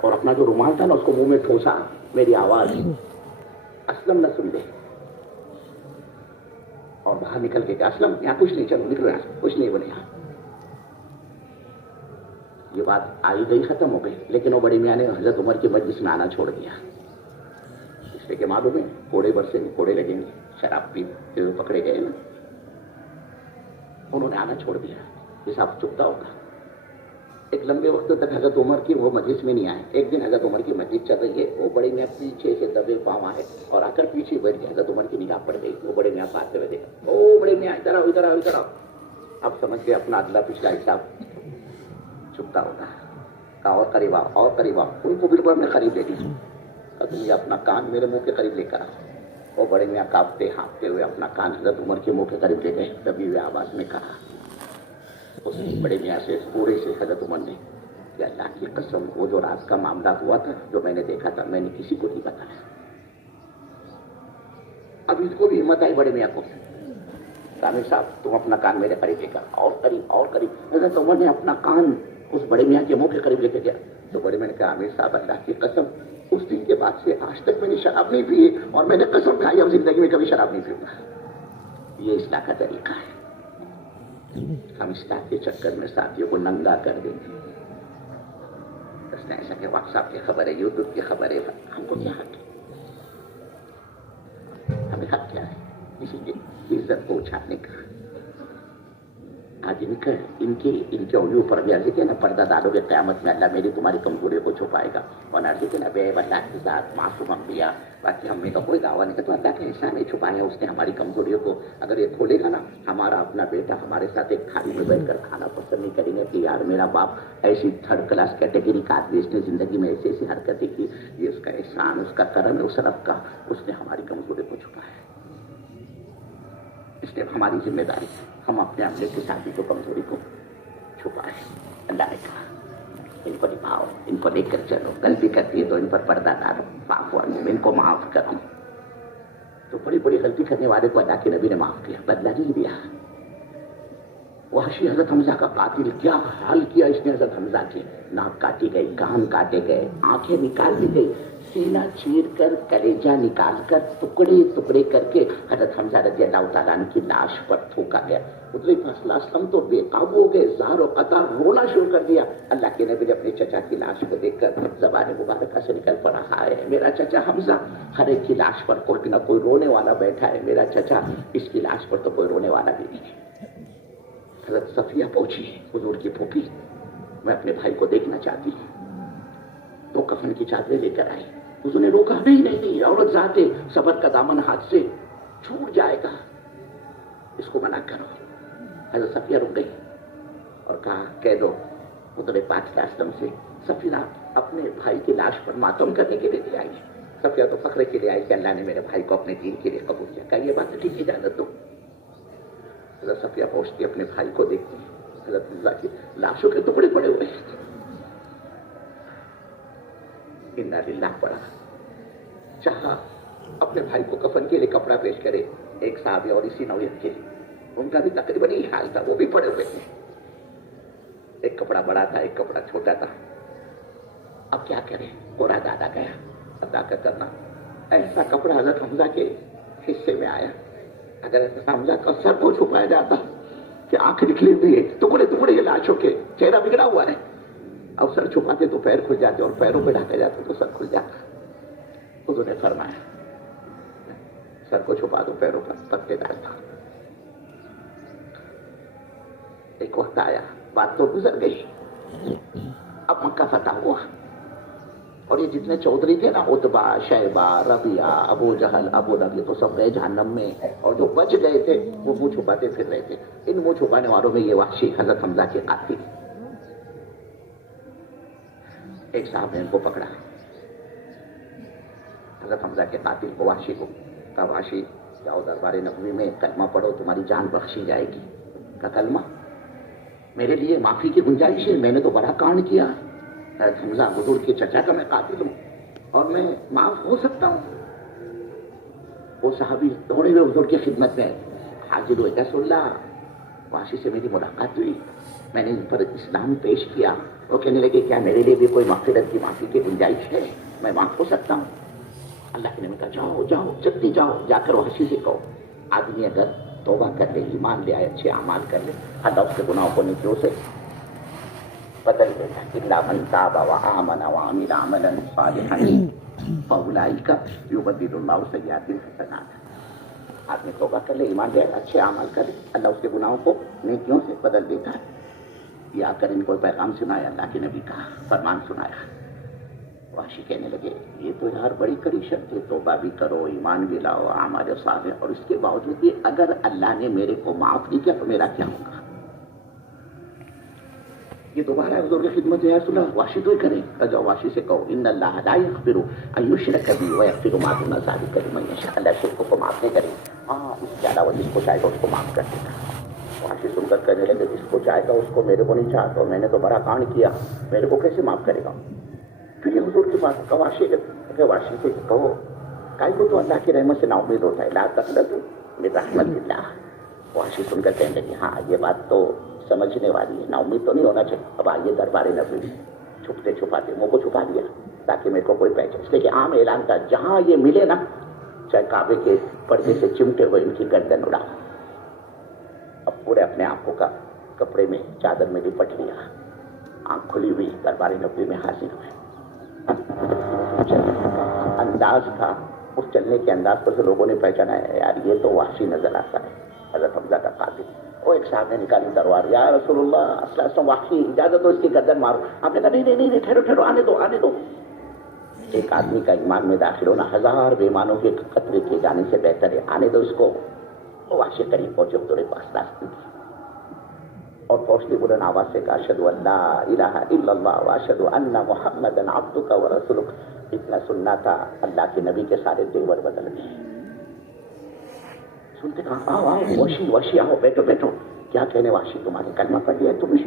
اور اپنا جو رومال تھا نا اس کو منہ میں ٹھوسا، میری آواز اسلم نہ سن لے، اور باہر نکل کے کہ اسلم یہاں کچھ نہیں، چلو نکلو یہاں سے، کچھ نہیں بنے یہاں۔ یہ بات آئی گئی ختم ہو گئی، لیکن وہ بڑے میاں نے حضرت عمر کی مجلس میں آنا چھوڑ دیا، اس لیے کہ معلوم ہے کوڑے برسیں گے، کوڑے لگیں گے، شراب پیتے ہوئے پکڑے گئے نا, انہوں نے آنا چھوڑ دیا, حساب چکتا ہوگا. ایک لمبے وقت تک حضرت عمر کی وہ مجلس میں نہیں آئے. ایک دن حضرت عمر کی مجلس چل رہی ہے, وہ بڑے میاں پیچھے سے دبے پاؤں آئے اور آ کر پیچھے بیٹھ گئے. حضرت عمر کی نگاہ پڑ گئی. وہ بڑے میاں پاس ہوئے دیکھا, او بڑے میاں ادھر آؤ ادھر آؤ ادھر آؤ. اب سمجھ گئے اپنا اگلا پچھلا حساب چکتا ہوگا. کہا اور قریب آؤ اور قریب آؤ. ان کو بالکل اپنے قریب لے لی. تم یہ اپنا کان میرے منہ کے قریب لے کر آؤ. وہ بڑے میاں کانپتے ہانپتے ہوئے اپنا کان حضرت عمر کے منہ کے قریب لے گئے. دبی ہوئے آواز میں کہا, اس بڑے میاں سے پورے سے حضرت عمر نے کہ اللہ کی قسم وہ جو رات کا معاملہ ہوا تھا, جو میں نے دیکھا تھا, میں نے کسی کو نہیں بتایا. اب اس کو بھی ہمت آئی بڑے میاں کو. عامر صاحب تم اپنا کان میرے قریب لے کر اور قریب اور قریب. حضرت عمر نے اپنا کان اس بڑے میاں کے منہ کے قریب لے کے گیا. تو بڑے میاں نے کہا, عامر صاحب اللہ کی قسم اس دن کے بعد سے آج تک میں نے شراب نہیں پی, اور میں نے قسم کھائی اب زندگی میں کبھی شراب نہیں پیوں گا. یہ اصلاح کا طریقہ ہے. ہم اصلاح کے چکر میں ساتھیوں کو ننگا کر دیں گے. اس نے ایسا کہ واٹس ایپ کی خبر ہے, یوٹیوب کی خبر ہے, ہم کو کیا حق ہے؟ ہمیں حق کیا ہے کسی کی عزت کو اچھالنے کا؟ آج ان کے عیوب پر بھی عرض کیا نا, پردہ ڈالو گے قیامت میں اللہ میری تمہاری کمزوریوں کو چھپائے گا. اور عرض کیا نا بے اللہ کے ساتھ معصوم انبیاء, باقی ہم نے کا کوئی دعویٰ نہیں. تو اللہ کا احسان نہیں چھپایا اس نے ہماری کمزوریوں کو. اگر یہ کھولے گا نا, ہمارا اپنا بیٹا ہمارے ساتھ ایک تھالی میں بیٹھ کر کھانا پسند نہیں کریں گے کہ یار میرا باپ ایسی تھرڈ کلاس کیٹیگری کا آدمی, اس نے زندگی میں ایسی ایسی حرکتیں کی. یہ اس کا احسان, اس کا کرم ہے, اس رب کا. اس نے ہماری کمزوریوں کو چھپایا. اس نے ہماری ذمہ داری ہم اپنے عملے کے ساتھی کو کمزوری کو چھپائے. اللہ نے کہا ان کو نبھاؤ, ان کو لے کر چلو. غلطی کرتی ہے تو ان پر پردہ ڈالو, ان کو معاف کرو. تو بڑی بڑی غلطی کرنے والے کو اللہ کے نبی نے معاف کیا, بدلہ نہیں دیا. وحشی حضرت حمزہ کا قاتل کیا حال کیا اس نے حضرت حمزہ کے. ناک کاٹی گئی, کان کاٹے گئے, آنکھیں نکال دی گئی, سینہ چیر کر کلیجہ نکال کر ٹکڑے ٹکڑے کر کے حضرت حمزہ رضی اللہ تعالیٰ عنہ کی لاش پر تھوکا گیا. حضور صلی اللہ علیہ وسلم تو بے قابو ہو گئے, زار و قطار رونا شروع کر دیا. اللہ کے نبی نے اپنے چچا کی لاش کو دیکھ کر زبان مبارکہ سے نکل پڑا, ہائے میرا چچا حمزہ, ہر ایک کی لاش پر کوئی نہ کوئی رونے والا بیٹھا ہے. میرا چچا, اس کی لاش پر تو کوئی رونے والا بھی نہیں. حضرت صفیہ پہنچی, حضور کی پھوپھی, میں اپنے بھائی کو دیکھنا چاہتی ہوں. تو کفن کی چادریں لے کر آئی. حضور نے روکا, نہیں, عورت ذات ہے, صبر کا دامن ہاتھ سے چھوٹ جائے گا, اس کو منع کرو. حضرت صفیہ رک گئی اور کہا, کہہ دو حضور پاک صلی اللہ علیہ وسلم سے صفیہ اپنے بھائی کی لاش پر ماتم کرنے کے لیے آئی. صفیہ تو فخر کے لیے آئی کہ اللہ نے میرے بھائی کو اپنے دین کے لیے قبول کیا. کہا یہ بات ٹھیک ہے, اجازت دو. حضرت صفیہ پہنچتی, اپنے بھائی کو دیکھتی, حضرت حمزہ کی لاشوں کے ٹکڑے پڑے ہوئے. انا للہ پڑا, چاہا اپنے بھائی کو کفن کے لیے کپڑا پیش کرے. ایک صحابی اور اسی نوعیت کے, ان کا بھی تقریباً یہی حال تھا, وہ بھی پڑے ہوئے تھے. ایک کپڑا بڑا تھا, ایک کپڑا چھوٹا تھا. اب کیا کریں, پورا دادا گیا, ادا کرنا. ایسا کپڑا حضرت حمزہ کے حصے میں آیا. اگر حمزہ کا سر کو چھپایا جاتا کہ آنکھ نکلی ہوئی ہے, ٹکڑے ٹکڑے لاشوں کے, چہرہ بگڑا ہوا ہے. اب سر چھپاتے تو پیر کھل جاتے, اور پیروں پہ ڈھکا جاتے تو سر کھل جاتا. حضور نے فرمایا سر کو چھپا دو, پیروں پر پتے ڈالتا. ایک وقت آیا, بات تو گزر گئی. اب مکہ فتح ہوا, اور یہ جتنے چودھری تھے نا, عتبہ, شیبہ, ربیعہ, ابو جہل, ابو لہب, تو سب گئے جہنم میں. اور جو بچ گئے تھے وہ منہ چھپاتے پھر رہے تھے. ان منہ چھپانے والوں میں یہ وحشی حضرت حمزہ کے قاتل. ایک صاحب نے ان کو پکڑا, حضرت حمزہ کے قاتل کو, وحشی کو. کہا وحشی جاؤ دربار نبوی میں کلمہ پڑھو, تمہاری جان بخشی جائے گی. کا کلمہ, میرے لیے معافی کی گنجائش ہے, میں نے تو بڑا کانڈ کیا. حضرت حمزہ حضور کے چچا کا میں قاتل ہوں, اور میں معاف ہو سکتا ہوں. وہ صحابی دوڑے ہوئے حضور کی خدمت میں حاضر ہوئے. رسول اللہ, وحشی سے میری ملاقات ہوئی, میں نے ان پر اسلام پیش کیا. وہ کہنے لگے کیا میرے لیے بھی کوئی مغفرت کی معافی کی گنجائش ہے, میں معاف ہو سکتا ہوں. اللہ کے نبی کہا جاؤ جاؤ جلدی جاؤ, جا کر وحشی سے کہو آدمی اگر توبہ کر لے, ایمان لے آئے, اچھے اعمال کر لے, اللہ اس کے گناہوں کو نیکیوں سے بدل دے گا. الا من تاب وآمن وعمل عملا صالحا فاولئک یبدل اللہ سیئاتہم حسنات. آدمی توبہ کر لے، ایمان لے، اچھے اعمال کر لے، اللہ اس کے گناہوں کو نیکیوں سے بدل دیتا ہے. یہ آ کر ان کو پیغام سنایا، اللہ کے نبی کا فرمان سنایا. وحشی کہنے لگے یہ تو یار بڑی کڑی شرط ہے، توبہ بھی کرو، ایمان بھی لاؤ، اعمال صالح، اور اس کے باوجود یہ اگر اللہ نے میرے کو معاف نہیں کیا تو میرا کیا ہوگا؟ یہ دوبارہ حضور کی خدمت ہے، رسول اللہ وحشی تو ہی کریں. جاؤ وحشی سے کہو ان اللہ لا یغفر ان یشرک به ویغفر ما دون ذلک لمن یشاء. اللہ شرک کو معاف نہیں کرے، ہاں اس کے علاوہ جس کو چاہے گا اس کو معاف کر دے گا. وحشی سن کر کہنے لگے جس کو چاہے گا اس کو، میرے کو نہیں چاہتا، میں نے تو بڑا کانڈ کیا، میرے کو کیسے معاف کرے گا؟ پھر یہ حضور کے پاس وحشی کہ وحشی سے کہو کائی کو تو اللہ کی رحمت سے نا امید ہوتا ہے، لا تقنطوا من رحمت اللہ. وحشی سن کر کہنے لگے ہاں یہ بات تو سمجھنے والی ہے، نا امید تو نہیں ہونا چاہیے. اب آئیے دربار نبی، چھپتے چھپاتے منہ کو چھپا دیا تاکہ میرے کو کوئی پہچان. اس لیے کہ عام اعلان تھا جہاں یہ ملے نا، چاہے کعبے کے پردے سے چمٹے ہوئے ان کی گردن اڑا. اب پورے اپنے آپ کو کپڑے میں چادر میں لپٹ لیا، آنکھ کھلی ہوئی دربار نبی میں حاضر ہوئے. انداز تھا، اس چلنے کے انداز پر سے لوگوں نے پہچانا ہے یار یہ تو وحشی نظر آتا ہے، حضرت حمزہ کا قاتل. وہ ایک صاحب نے نکالی تلوار، یا رسول اللہ صلی اللہ علیہ وسلم وحشی، اجازت دو اس کی گردن مارو. آپ نے کہا نہیں نہیں نہیں ٹھہرو ٹھہرو، آنے دو آنے دو. ایک آدمی کا ایمان میں داخل ہونا 1000 بے ایمانوں کے قتل کیے جانے سے بہتر ہے، آنے دو اس کو. وہ وحشی قریب پہنچے حضور پاس راستے کی، اور پہنچتے بلند آواز سے کہا اشہد ان لا الہ الا اللہ واشہد ان محمدا عبدک ورسولک. اتنا سننا تھا اللہ کے نبی کے سارے تیور بدل گئے. سنتے کہا آؤ آؤ وحشی وحشی آؤ بیٹھو بیٹھو. کیا کہنے وحشی تمہارے کلمہ پڑھ لیا تم نے؟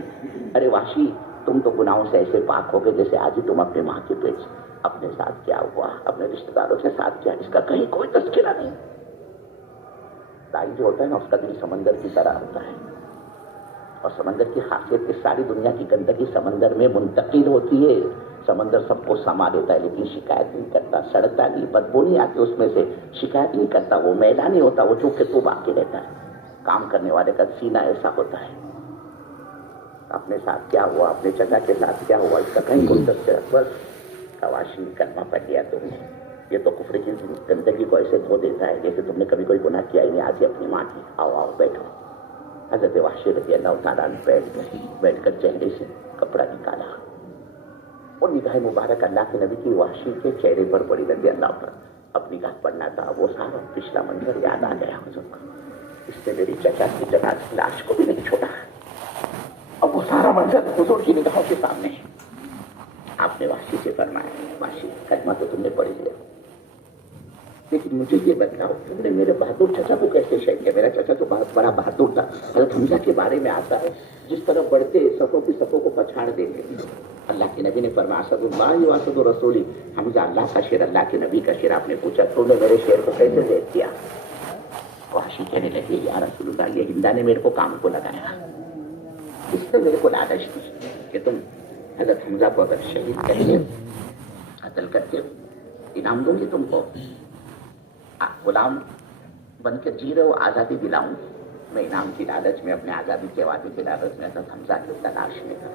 ارے وحشی تم تو گناہوں سے ایسے پاک ہو گئے جیسے آج ہی تم اپنے ماں کے پیٹ سے. اپنے ساتھ کیا ہوا، اپنے رشتہ داروں کے ساتھ کیا، اس کا کہیں کوئی تذکرہ نہیں. دائی جو ہوتا ہے نا اس کا دل سمندر کی طرح ہوتا ہے، اور سمندر کی خاصیت کہ ساری دنیا کی گندگی سمندر میں منتقل ہوتی ہے. سمندر سب کو سما لیتا ہے لیکن شکایت نہیں کرتا، سڑتا نہیں، بدبو نہیں آتی اس میں سے، شکایت نہیں کرتا، وہ میلا نہیں ہوتا، وہ چونکہ تو باقی رہتا ہے. کام کرنے والے کا سینہ ایسا ہوتا ہے. اپنے ساتھ کیا ہوا، اپنے چچا کے ساتھ کیا ہوا، اس کا کہیں کوئی تذکرہ. بس وحشی کلمہ پڑھ لیا تم نے. یہ تو کفر کی گندگی کو ایسے دھو دیتا ہے جیسے تم نے کبھی کوئی گناہ کیا ہی نہیں، آج ہی اپنی ماں کی. آؤ آؤ بیٹھو. حضرت وحشی رضی اللہ تعالیٰ بیٹھ کر چہرے سے کپڑا نکالا اور نگاہ مبارک اللہ کے نبی کی وحشی کے چہرے پر پڑی رضی اللہ پر. اب نگاہ پڑنا تھا، وہ سارا پچھلا منظر یاد آ گیا حضور کو. اس نے میری چچا کی جنازہ لاش کو بھی نہیں چھوڑا. اب وہ سارا منظر حضور کی نگاہوں کے سامنے. آپ نے وحشی سے فرمایا وحشی کلمہ تو تم نے پڑھ لیا، لیکن مجھے یہ بتلاؤ تم نے میرے بہادر چچا کو کیسے شہید کیا؟ میرا چچا تو بہت بڑا بہادر تھا. حضرت حمزہ کے بارے میں آتا ہے جس طرح بڑھتے صفوں کی صفوں کو پچھاڑ دیتے. اللہ کے نبی نے فرمایا اسد اللہ و اسد رسولی. حمزہ اللہ کا شیر، اللہ کے نبی کا شیر. آپ نے پوچھا تم نے میرے شیر کو کیسے دیکھ کیا؟ وحشی کہنے لگے یا رسول اللہ یہ ہندا نے میرے کو کام کو لگایا، اس نے میرے کو لالچ دی کہ تم حضرت حمزہ کو اگر شہید کرتے قتل کرتے انعام دوں گی، تم کو غلام بن کے جی رہے ہو، آزادی دلاؤں. میں انعام کی لالچ میں، اپنے آزادی کے وعدے کی لالچ میں حضرت حمزہ کی تلاش میں تھا.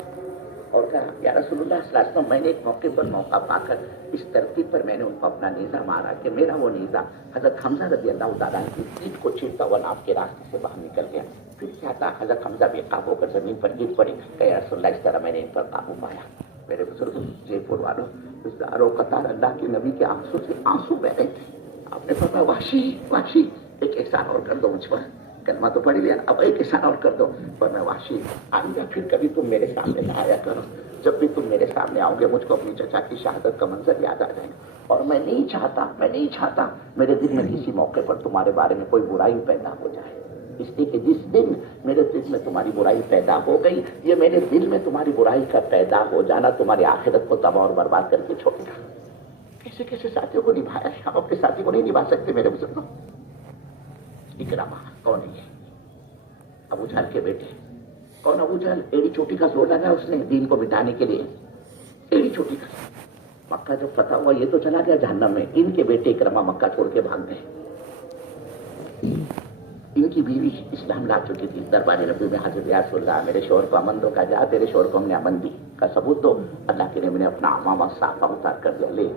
اور کہا یا رسول اللہ صلی اللہ علیہ وسلم میں نے ایک موقع پر موقع پا کر اس ترتیب پر میں نے ان کو اپنا نیزہ مارا کہ میرا وہ نیزہ حضرت حمزہ رضی اللہ تعالیٰ کی پیٹھ کو چیرتا ہوا ناف کے راستے سے باہر نکل گیا. پھر کیا تھا حضرت حمزہ بے قابو ہو کر زمین پر گر پڑے کہ یا رسول اللہ اس طرح میں نے ان پر قابو پایا. میرے بزرگ جے پور والوں زاروں قطار اللہ کے نبی کے آنسو سے آنسو بہ رہے تھے. آپ نے فرمایا وحشی وحشی ایک احسان اور کر دو مجھ پر، کلمہ تو پڑھ لیا اب ایک احسان اور کر دو. پر میں وحشی آئندہ پھر کبھی تم میرے سامنے نہ آیا کرو، جب بھی تم میرے سامنے آؤ گے مجھ کو اپنی چچا کی شہادت کا منظر یاد آ جائے گا. اور میں نہیں چاہتا میرے دل میں کسی موقع پر تمہارے بارے میں کوئی برائی پیدا ہو جائے. اس لیے کہ جس دن میرے دل میں تمہاری برائی پیدا ہو گئی، یہ میرے دل میں تمہاری برائی کا پیدا ہو جانا تمہاری آخرت کو تباہ اور برباد کر کے چھوڑے گا. کیسے کیسے ساتھیوں کو نبھایا، ہم اپنے ساتھی کو نہیں نبھا سکتے میرے بزرگوں. اکرامہ کون ہے؟ ابو جہل کے بیٹے. کون ابو جہل؟ ایڑی چوٹی کا زور لگا اس نے دین کو مٹانے کے لیے. ایڑی چوٹی کا. مکہ جب فتح ہوا یہ تو چلا گیا جہنم میں، ان کے بیٹے اکرامہ مکہ چھوڑ کے بھاگ گئے. ان کی بیوی اسلام لا چکی تھی. دربار نبی میں حضرت یا رسول اللہ میرے شوہر کو امن دو. کہا جا تیرے شوہر کو ہم نے امن دی کا ثبوت دو. اللہ کے نبی نے اپنا عمامہ صافہ اتار کر دیا، لے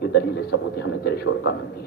یہ دلیل ثبوت ہے ہم نے تیرے شوہر کو امن دی.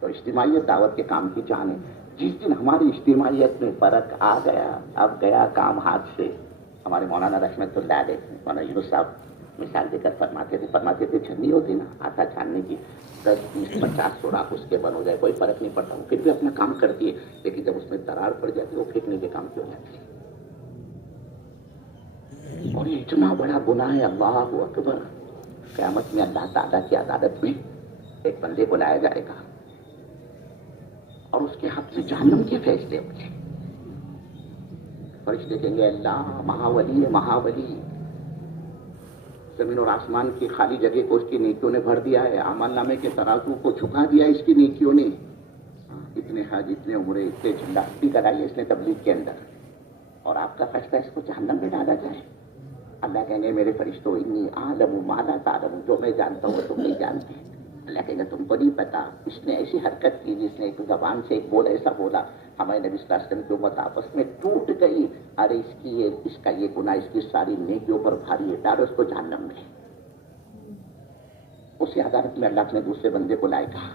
تو اجتماعیت دعوت کے کام کی جان ہے. جس دن ہماری اجتماعیت میں فرق آ گیا، اب گیا کام ہاتھ سے. ہمارے مولانا رحمت اللہ علیہ، مولانا یونس صاحب مثال دے کر فرماتے تھے چھنی ہوتی نا آٹا چھاننے کی، 10 20 50 سوراخ اس کے بن ہو جائے کوئی فرق نہیں پڑتا، وہ پھر بھی اپنا کام کرتی ہے. لیکن جب اس میں دراڑ پڑ جاتی ہے وہ پھینکنے کے کام کیوں جاتی ہے؟ اور یہ اتنا بڑا گناہ ہے. اللہ اکبر. قیامت میں اللہ تعالیٰ کی عدالت میں ایک بندے کو لایا جائے گا اور اس کے ہاتھ سے جہنم کے فیصلے ہوں گے. فرشتے کہیں گے اللہ مہاولی ہے، مہاولی. زمین اور آسمان کی خالی جگہ کو اس کی نیکیوں نے بھر دیا ہے، اعمال نامے کے ترازو کو جھکا دیا اس کی نیکیوں نے. اتنے حج، اتنے عمرے، اتنے جھنڈا بھی کرائی اس نے تبلیغ کے اندر، اور آپ کا فیصلہ اس کو جہنم میں ڈالا جائے. اللہ کہیں گے میرے فرشتوں انی عالم ما لا تعلمون، جو میں جانتا ہوں وہ تم نہیں جانتے. اللہ کہیں گے تم کو نہیں پتا اس نے ایسی حرکت کی جس نے ایک زبان سے ایک بول ایسا بولا ہمارے نبی صلی اللہ علیہ وسلم کی امت آپس میں ٹوٹ گئی. ارے اس کا یہ گناہ اس کی ساری نیکیوں پر بھاری ہے، ڈالو اس کو جہنم میں. اسی عدالت میں اللہ نے دوسرے بندے کو لائے گا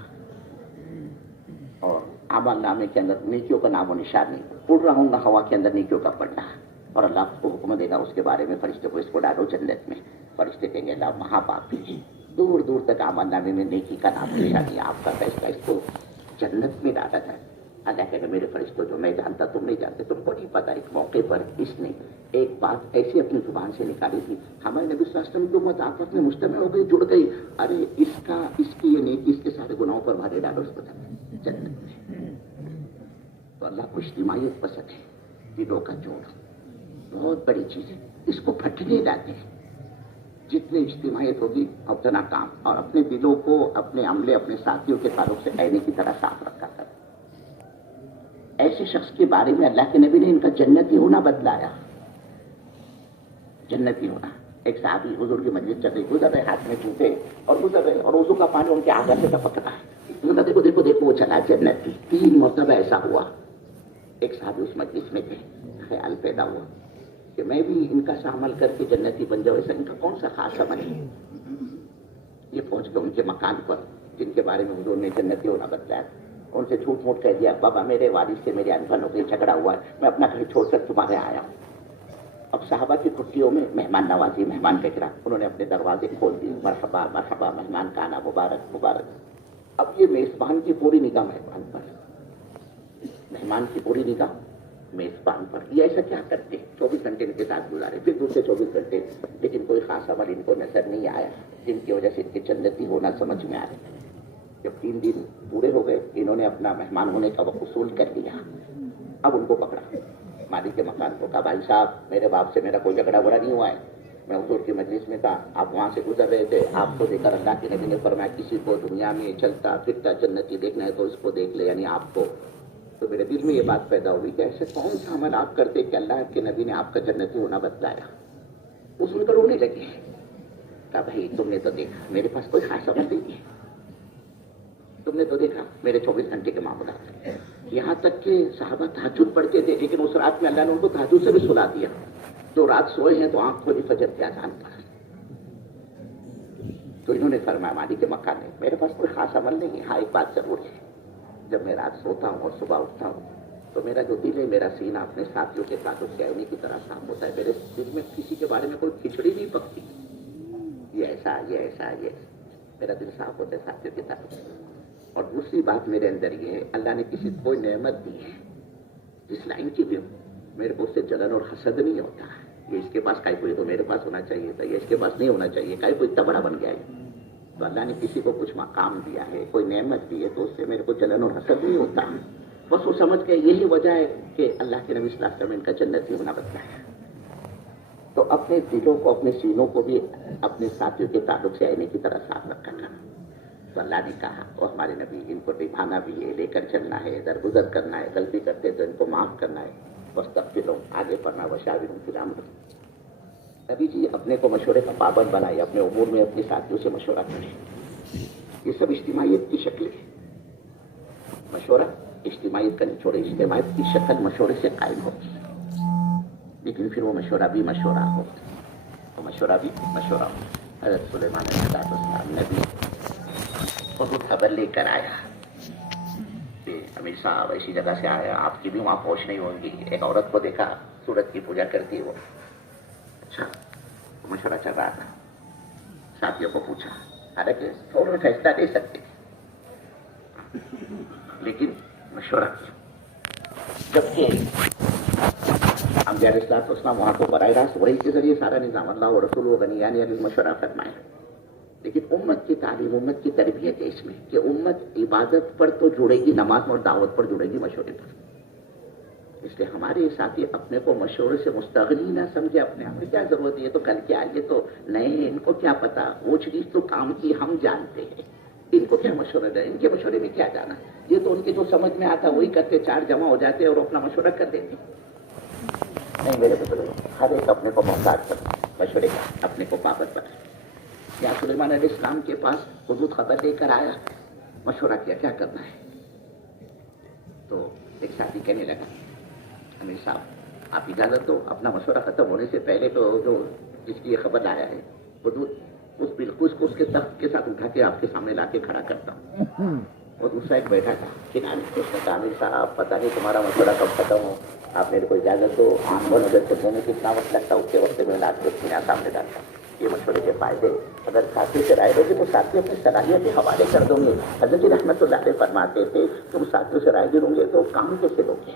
اور اعمال نامے کے اندر نیکیوں کا نام و نشان نہیں. اڑ رہا ہوں گا ہوا کے اندر نیکیوں کا پڑنا، اور اللہ کو حکم دے گا اس کے بارے میں فرشتے کو اس کو ڈالو جنت میں. فرشتے کہیں گے اللہ مہاپاپی، دور دور تک اعمال نامے میں نیکی کا نام و نشان نہیں، آپ کا فیصلہ اس کو جنت میں ڈالا جائے. اللہ کہے گا میرے فرشتوں جو میں جانتا تم نہیں جانتے. تم کو نہیں پتا ایک موقع پر اس نے ایک بات ایسی اپنی زبان سے نکالی تھی، ہمارے نبی صلی اللہ علیہ وسلم کی امت آپس میں مجتمع ہو گئی، جڑ گئی. ارے اس کی یہ نیکی اس کے سارے گناہوں پر بھارے ڈالو اس کو جنت میں. تو اللہ کو اجتماعیت پسند ہے، دلوں کا جوڑ بہت بڑی چیز ہے، اس کو پھٹنے لاتے ہیں. جتنی اجتماعیت ہوگی اتنا کام. اور اپنے دلوں کو، اپنے عملے، اپنے ساتھیوں کے تعلق سے آئینے کی طرح صاف رکھا کر. ایسے شخص کے بارے میں اللہ کے نبی نے ان کا جنتی ہونا بتلایا. جنتی ہونا. ایک صحابی حضور کی مجلس چل رہی، گزر رہے ہاتھ میں جوتے اور گزر رہے، اور وضو کا پانی ان کے آگے سے ٹپک رہا ہے. دیکھو دیکھو دیکھو وہ چلا جنتی. 3 مرتبہ ایسا ہوا. ایک صحابی اس مجلس میں تھے، خیال پیدا ہوا کہ میں بھی ان کا سا عمل کر کے جنتی بن جاؤں. ایسا ان کا کون سا خاص عمل ہے؟ یہ پہنچ گئے ان کے مکان پر جن کے بارے میں حضور نے جنتی ہونا بتلایا. ان سے جھوٹ موٹ کہہ دیا بابا میرے والد سے میرے انبن ہو گئی، جھگڑا ہوا ہے، میں اپنا گھر چھوڑ کر تمہارے آیا ہوں. اب صحابہ کی چھٹیوں میں مہمان نوازی، مہمان کا اکرام، انہوں نے اپنے دروازے کھول دیے. مرحبا مرحبا، مہمان کا آنا مبارک مبارک. اب یہ میزبان کی پوری نگاہ مہمان پر، مہمان کی پوری نگاہ میزبان پر. یہ ایسا کیا کرتے؟ 24 گھنٹے ان کے ساتھ گزارے، پھر دوسرے 24 گھنٹے، لیکن کوئی خاص عمل ان کو نظر نہیں آیا جن کی وجہ سے ان کے جنتی ہونا سمجھ میں آئے. جب 3 دن پورے ہو گئے، انہوں نے اپنا مہمان ہونے کا وقت وصول کر لیا. اب ان کو پکڑا، مالک کے مکان کو کہا بھائی صاحب میرے باپ سے میرا کوئی جھگڑا وڑا نہیں ہوا ہے، میں حضور کی مجلس میں تھا، آپ وہاں سے گزر رہے تھے، آپ کو دیکھ کر اللہ کے نبی نے فرمایا کسی کو دنیا میں چلتا پھرتا جنتی دیکھنا ہے تو اس کو دیکھ لے، یعنی آپ کو. تو میرے دل میں یہ بات پیدا ہوئی کہ ایسے کون سا عمل آپ کرتے کہ اللہ کے نبی نے آپ کا جنتی ہونا بتلایا. وہ سن کر رونے لگے. کہا بھائی تم نے تو دیکھا میرے پاس کوئی خاص عمل نہیں ہے، تم نے تو دیکھا میرے 24 گھنٹے کے معاملات. یہاں تک کہ صحابہ تہجد پڑھتے تھے، لیکن اس رات میں اللہ نے ان کو تہجد سے بھی سلا دیا. جو رات سوئے ہیں تو آنکھ کھولی فجر کے اذان پر. تو انہوں نے فرمایا مالک کے مکان ہے میرے پاس کوئی خاص عمل نہیں ہے، ہاں ایک بات ضرور ہے، جب میں رات سوتا ہوں اور صبح اٹھتا ہوں تو میرا جو دل ہے، میرا سینہ اپنے ساتھیوں کے تعلق سے آئینے کی طرح صاف ہوتا ہے. میرے دل میں کسی کے بارے میں کوئی کھچڑی نہیں پکتی، یہ ایسا یہ ایسا یہ ایسا. میرا دل صاف ہوتا ہے ساتھیوں کے تعلق سے. اور دوسری بات میرے اندر یہ ہے، اللہ نے کسی کو کوئی نعمت دی ہے جس لائن کی بھی میرے کو اس سے جلن اور حسد نہیں ہوتا. یہ اس کے پاس کائی کوئی تو میرے پاس ہونا چاہیے تھا، یہ اس کے پاس نہیں ہونا چاہیے، کائی کوئی اتنا بڑا بن گیا ہے. تو اللہ نے کسی کو کچھ مقام دیا ہے، کوئی نعمت دی ہے، تو اس سے میرے کو جلن اور حسد نہیں ہوتا. بس وہ سمجھ کے یہی وجہ ہے کہ اللہ کے نبی صلی اللہ علیہ وسلم کا جنتی ہونا بتلایا. تو اپنے دلوں کو، اپنے سینوں کو بھی اپنے ساتھیوں کے تعلق سے آئینے کی طرح صاف رکھا کرنا. تو اللہ نے کہا اور ہمارے نبی ان کو نبھانا بھی ہے، لے کر چلنا ہے، درگزر کرنا ہے، غلطی کرتے تو ان کو معاف کرنا ہے. بس تفصیلوں آگے پڑھنا وشاورہم فی الامر. نبی جی اپنے کو مشورے کا پابند بنائے، اپنے امور میں اپنے ساتھیوں سے مشورہ کریں. یہ سب اجتماعیت کی شکل ہے. مشورہ اجتماعیت کا نچوڑ، اجتماعیت کی شکل مشورے سے قائم ہوگی، لیکن پھر وہ مشورہ بھی مشورہ ہو، وہ مشورہ بھی مشورہ ہو. حضرت سلیمان علیہ السلام نبی بہت خبر لے کر آیا امیر صاحب ایسی جگہ سے آئے, آپ کی بھی وہاں پہنچ نہیں ہوگی. ایک عورت کو دیکھا سورج کی پوجا کرتی ہے وہ. اچھا مشورہ چل رہا تھا, ساتھیوں کو پوچھا, حالانکہ فوراً فیصلہ دے سکتے لیکن مشورہ کیا. جبکہ انبیاء علیہ السلام وہاں کو براہ راست وہی کے ذریعے سارا نظام اللہ و رسول و غنیان علی مشورہ فرمائے. لیکن امت کی تعلیم, امت کی تربیت ہے اس میں کہ امت عبادت پر تو جڑے گی, نماز اور دعوت پر جڑے گی, مشورے پر. اس لیے ہمارے ساتھی اپنے کو مشورے سے مستغنی نہ سمجھے. اپنے آپ میں کیا ضرورت ہے, یہ تو کل کے آئے تو نئے, ان کو کیا پتا, وہ چیز تو کام کی ہم جانتے ہیں, ان کو کیا مشورہ دیں, ان کے مشورے میں کیا جانا. یہ تو ان کے جو سمجھ میں آتا وہی کرتے, چار جمع ہو جاتے اور اپنا مشورہ کر دیتے. نہیں میرے بزرگ, ہر ایک اپنے کو محتاج کرتا مشورے کا, اپنے کو پابند بنا. یا سلیمان علیہ السلام کے پاس حضور خبر لے کر آیا, مشورہ کیا کیا کرنا ہے. تو ایک ساتھی کہنے لگا, امیر صاحب آپ اجازت دو, اپنا مشورہ ختم ہونے سے پہلے تو جو جس کی یہ خبر لایا ہے حضور اس بالکل کو اس کے تخت کے ساتھ اٹھا کے آپ کے سامنے لا کے کھڑا کرتا ہوں. اور دوسرا ایک بیٹھا تھا کنارے, اس نے کہا امیر صاحب پتہ نہیں تمہارا مشورہ کب ختم ہو, آپ میرے کو اجازت دو, آنکھ و نظر سے بولنے کتنا وقت لگتا, اس کے وقت میں لا کے اس کے سامنے ڈالتا. یہ مشورے کے فائدے, اگر ساتھی سے رائے لوگے تو ساتھی اپنی صلاحیت کے حوالے کر دوں گے. حضرت رحمت اللہ علیہ فرماتے تھے تم ساتھیوں سے رائے لوں گے تو کام کیسے لوگے.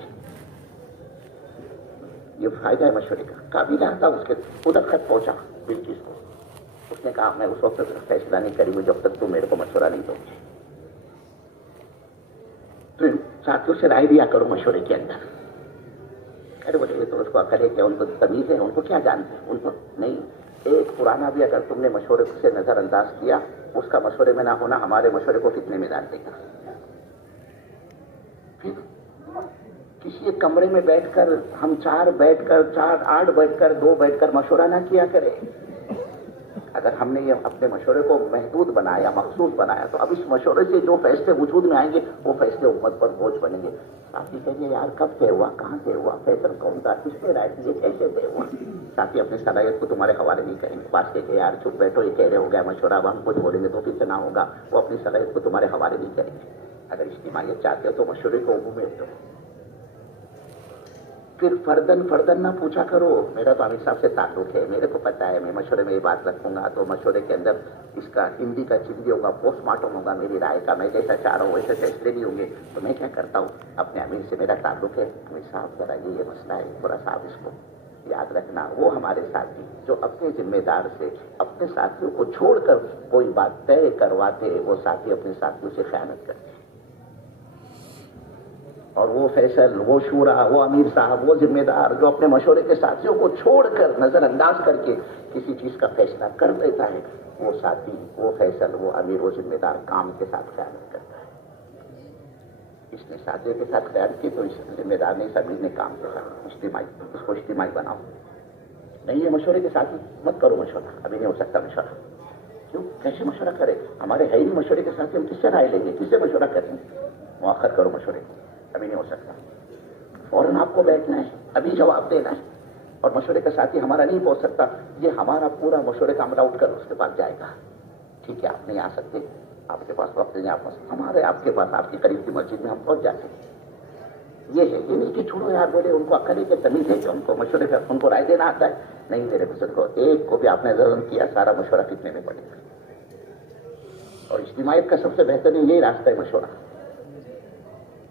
یہ فائدہ ہے مشورے کا. قابل آتا اس کے ادھر خط پہنچا بلقیس کو, اس نے کہا میں اس وقت تک فیصلہ نہیں کری ہوں جب تک تم میرے کو مشورہ نہیں دو گے. تو ساتھیوں سے رائے دیا کرو مشورے کے اندر. ارے بولے یہ تو اس کو عقل ہے کہ ان کو تمیز ہے, ان کو کیا جانتے ہیں, ان کو نہیں. ایک پرانا بھی اگر تم نے مشورے سے نظر انداز کیا, اس کا مشورے میں نہ ہونا ہمارے مشورے کو کتنے میں ڈال دے گا. پھر کسی ایک کمرے میں بیٹھ کر ہم 4 بیٹھ کر 8 بیٹھ کر 2 بیٹھ کر مشورہ نہ کیا کرے. اگر ہم نے یہ اپنے مشورے کو محدود بنایا, مخصوص بنایا, تو اب اس مشورے سے جو فیصلے وجود میں آئیں گے وہ فیصلے امت پر بوجھ بنیں گے. ساتھی کہیں گے یار کب طے ہوا, کہاں طے ہوا, فیصل کون تھا, کس نے رائے دی, کیسے طے ہوا. ساتھی اپنی صلاحیت کو تمہارے حوالے نہیں کریں گے. بات کہ یار چپ بیٹھو, یہ کہہ رہے ہو گیا مشورہ, اب ہم کچھ بولیں گے تو پھر سے نہ ہوگا. وہ اپنی صلاحیت کو تمہارے حوالے نہیں کریں گے. اگر اجتماعیت چاہتے ہو تو مشورے کو عموم میں دو. پھر فردن نہ پوچھا کرو, میرا تو امیر صاحب سے تعلق ہے, میرے کو پتا ہے, میں مشورے میں یہ بات رکھوں گا تو مشورے کے اندر اس کا ہندی کا چندی ہوگا, پوسٹ مارٹم ہوگا میری رائے کا, میں جیسا چاہ رہا ہوں ویسے فیصلے نہیں ہوں گے. تو میں کیا کرتا ہوں, اپنے امیر سے میرا تعلق ہے, امیر صاحب ذرا یہ مسئلہ ہے, تھوڑا صاحب اس کو یاد رکھنا. وہ ہمارے ساتھی جو اپنے ذمہ دار سے اپنے ساتھیوں کو چھوڑ کر کوئی بات طے کرواتے, وہ ساتھی اپنے ساتھیوں سے خیانت کرتے. اور وہ فیصل, وہ شورا, وہ امیر صاحب, وہ ذمہ دار جو اپنے مشورے کے ساتھیوں کو چھوڑ کر نظر انداز کر کے کسی چیز کا فیصلہ کر دیتا ہے, وہ ساتھی, وہ فیصل, وہ امیر, وہ ذمہ دار کام کے ساتھ خیانت کرتا ہے. اس نے ساتھیوں کے ساتھ خیانت کی تو اس ذمہ دار نے, اس امیر نے کام کے ساتھ اجتماعی, اس کو اجتماعی بناؤ. نہیں یہ مشورے کے ساتھ مت کرو مشورہ, ابھی نہیں ہو سکتا مشورہ. کیوں, کیسے مشورہ کرے, ہمارے ہے ہی مشورے کے ساتھ, ہم کس سے رائے لیں گے, کس سے مشورہ کریں. مؤخر کرو مشورے کو, ابھی نہیں ہو سکتا. فوراً آپ کو بیٹھنا ہے, ابھی جواب دینا ہے. اور مشورے کا ساتھی ہمارا نہیں پہنچ سکتا, یہ ہمارا پورا مشورے کا عملہ اٹھ کر اس کے پاس جائے گا. ٹھیک ہے آپ نہیں آ سکتے, آپ کے پاس وقت نہیں, آپ ہمارے آپ کے پاس آپ کی قریب کی مسجد میں ہم پہنچ جاتے ہیں. یہ ہے, یہ نہیں کہ چھوڑو یار, بولے ان کو عقل ہے کہ تمیز ہے کہ ان کو مشورے سے ان کو رائے دینا آتا ہے. نہیں میرے بزرگ کو, ایک کو بھی آپ نے ظلم کیا, سارا مشورہ کتنے میں پڑے گا. اور اجتماعیت کا سب سے بہترین یہی راستہ ہے مشورہ,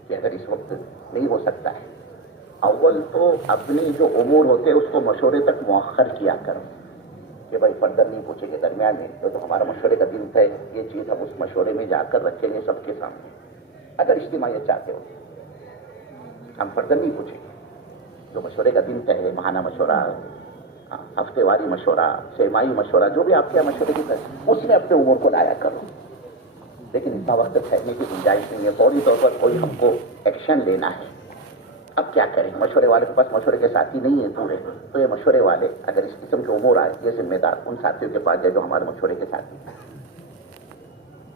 کہ اگر اس وقت نہیں ہو سکتا ہے, اول تو اپنی جو امور ہوتے ہیں اس کو مشورے تک مؤخر کیا کرو, کہ بھائی فردر نہیں پوچھیں گے درمیان میں, تو ہمارا مشورے کا دن ہے, یہ چیز ہم اس مشورے میں جا کر رکھیں گے سب کے سامنے. اگر اجتماعیت چاہتے ہو ہم فردر نہیں پوچھیں گے, جو مشورے کا دن ہے, ماہانہ مشورہ, ہفتے واری مشورہ, سیمائی مشورہ, جو بھی آپ کے مشورے کی طرح اس میں اپنے امور کو لایا کرو. لیکن اتنا وقت ٹھہرنے کی گنجائش نہیں ہے, فوری طور پر کوئی ہم کو ایکشن لینا ہے. اب کیا کریں, مشورے والے کے پاس مشورے کے ساتھی نہیں ہیں پورے, تو یہ مشورے والے اگر اس قسم کے امور آئے, یہ ذمہ دار ان ساتھیوں کے پاس جائے جو ہمارے مشورے کے ساتھی ہیں.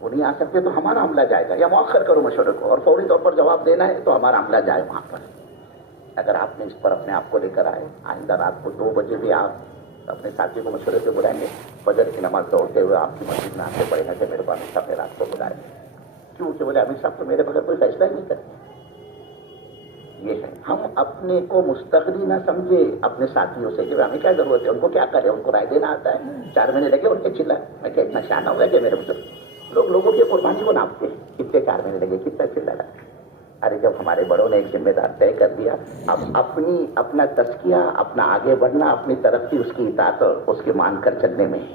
وہ نہیں آ سکتے تو ہمارا عملہ جائے گا, یا مؤخر کرو مشورے کو, اور فوری طور پر جواب دینا ہے تو ہمارا عملہ جائے وہاں پر. اگر آپ نے اس پر اپنے آپ کو لے کر آئے, آئندہ رات کو 2 بجے بھی آپ اپنے ساتھی کو مشورے سے بلائیں گے, فجر کی نماز دوڑتے ہوئے آپ کی مسجد میں آتے پڑے گا کہ میرے کو امیر صاحب نے رات کو بلائے. کیوں کہ بولے امیر صاحب تو میرے بغیر کوئی فیصلہ ہی نہیں کرتے, یہ ہے ہم اپنے کو مستغنی نہ سمجھے اپنے ساتھیوں سے کہ ہمیں کیا ضرورت ہے، ان کو کیا کرے، ان کو رائے دینا آتا ہے، 4 مہینے لگے ان کے چلا، میں کیا اتنا شانہ ہو گیا کہ میرے مطلب لوگوں کی قربانی کو ناپتے ہیں، کتنے 4 مہینے لگے، کتنا چلا لگا۔ ارے جب ہمارے بڑوں نے ایک ذمہ دار طے کر دیا، اب اپنا تزکیہ، اپنا آگے بڑھنا، اپنی ترقی اس کی اطاعت اور اس کے مان کر چلنے میں ہے،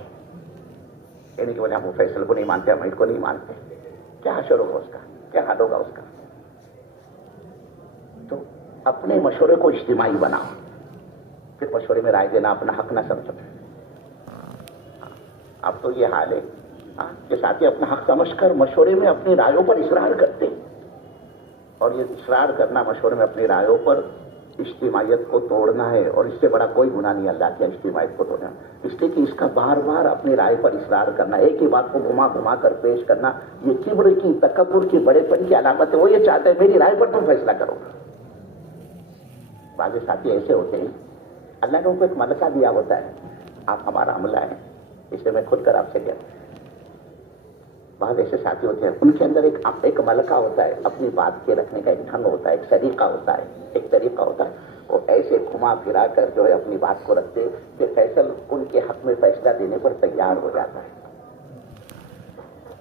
یعنی کہ بولے ہم وہ فیصل کو نہیں مانتے، ہم کو نہیں مانتے، کیا حشر ہوگا اس کا، کیا حال ہوگا اس کا۔ تو اپنے مشورے کو اجتماعی بناؤ، پھر مشورے میں رائے دینا اپنا حق نہ سمجھو۔ اب تو یہ حال ہے کہ ساتھی اپنا حق سمجھ کر مشورے میں اپنی رائےوں پر اصرار کرتے ہیں، اور یہ اصرار کرنا مشورے میں اپنی رائےوں پر اجتماعیت کو توڑنا ہے، اور اس سے بڑا کوئی گناہ نہیں اللہ کی اجتماعیت کو توڑنا، اس لیے کہ اس کا بار بار اپنی رائے پر اصرار کرنا، ایک ہی بات کو گھما گھما کر پیش کرنا، یہ کبر کی، تکبر کی، بڑے پن کی علامت ہے۔ وہ یہ چاہتے ہیں میری رائے پر تم فیصلہ کرو۔ بعض ساتھی ایسے ہوتے ہیں، اللہ نے ان کو ایک ملکہ دیا ہوتا ہے، آپ ہمارا عملہ ہے، اس لیے میں کھل کر آپ سے کہتا ہوں، بعض ایسے ساتھی ہوتے ہیں ان کے اندر ایک ملکہ ہوتا ہے، اپنی بات کے رکھنے کا ایک ڈھنگ ہوتا ہے، ایک طریقہ ہوتا ہے، ایک طریقہ ہوتا ہے، وہ ایسے گھما پھرا کر جو ہے اپنی بات کو رکھتے کہ فیصل ان کے حق میں فیصلہ دینے پر تیار ہو جاتا ہے۔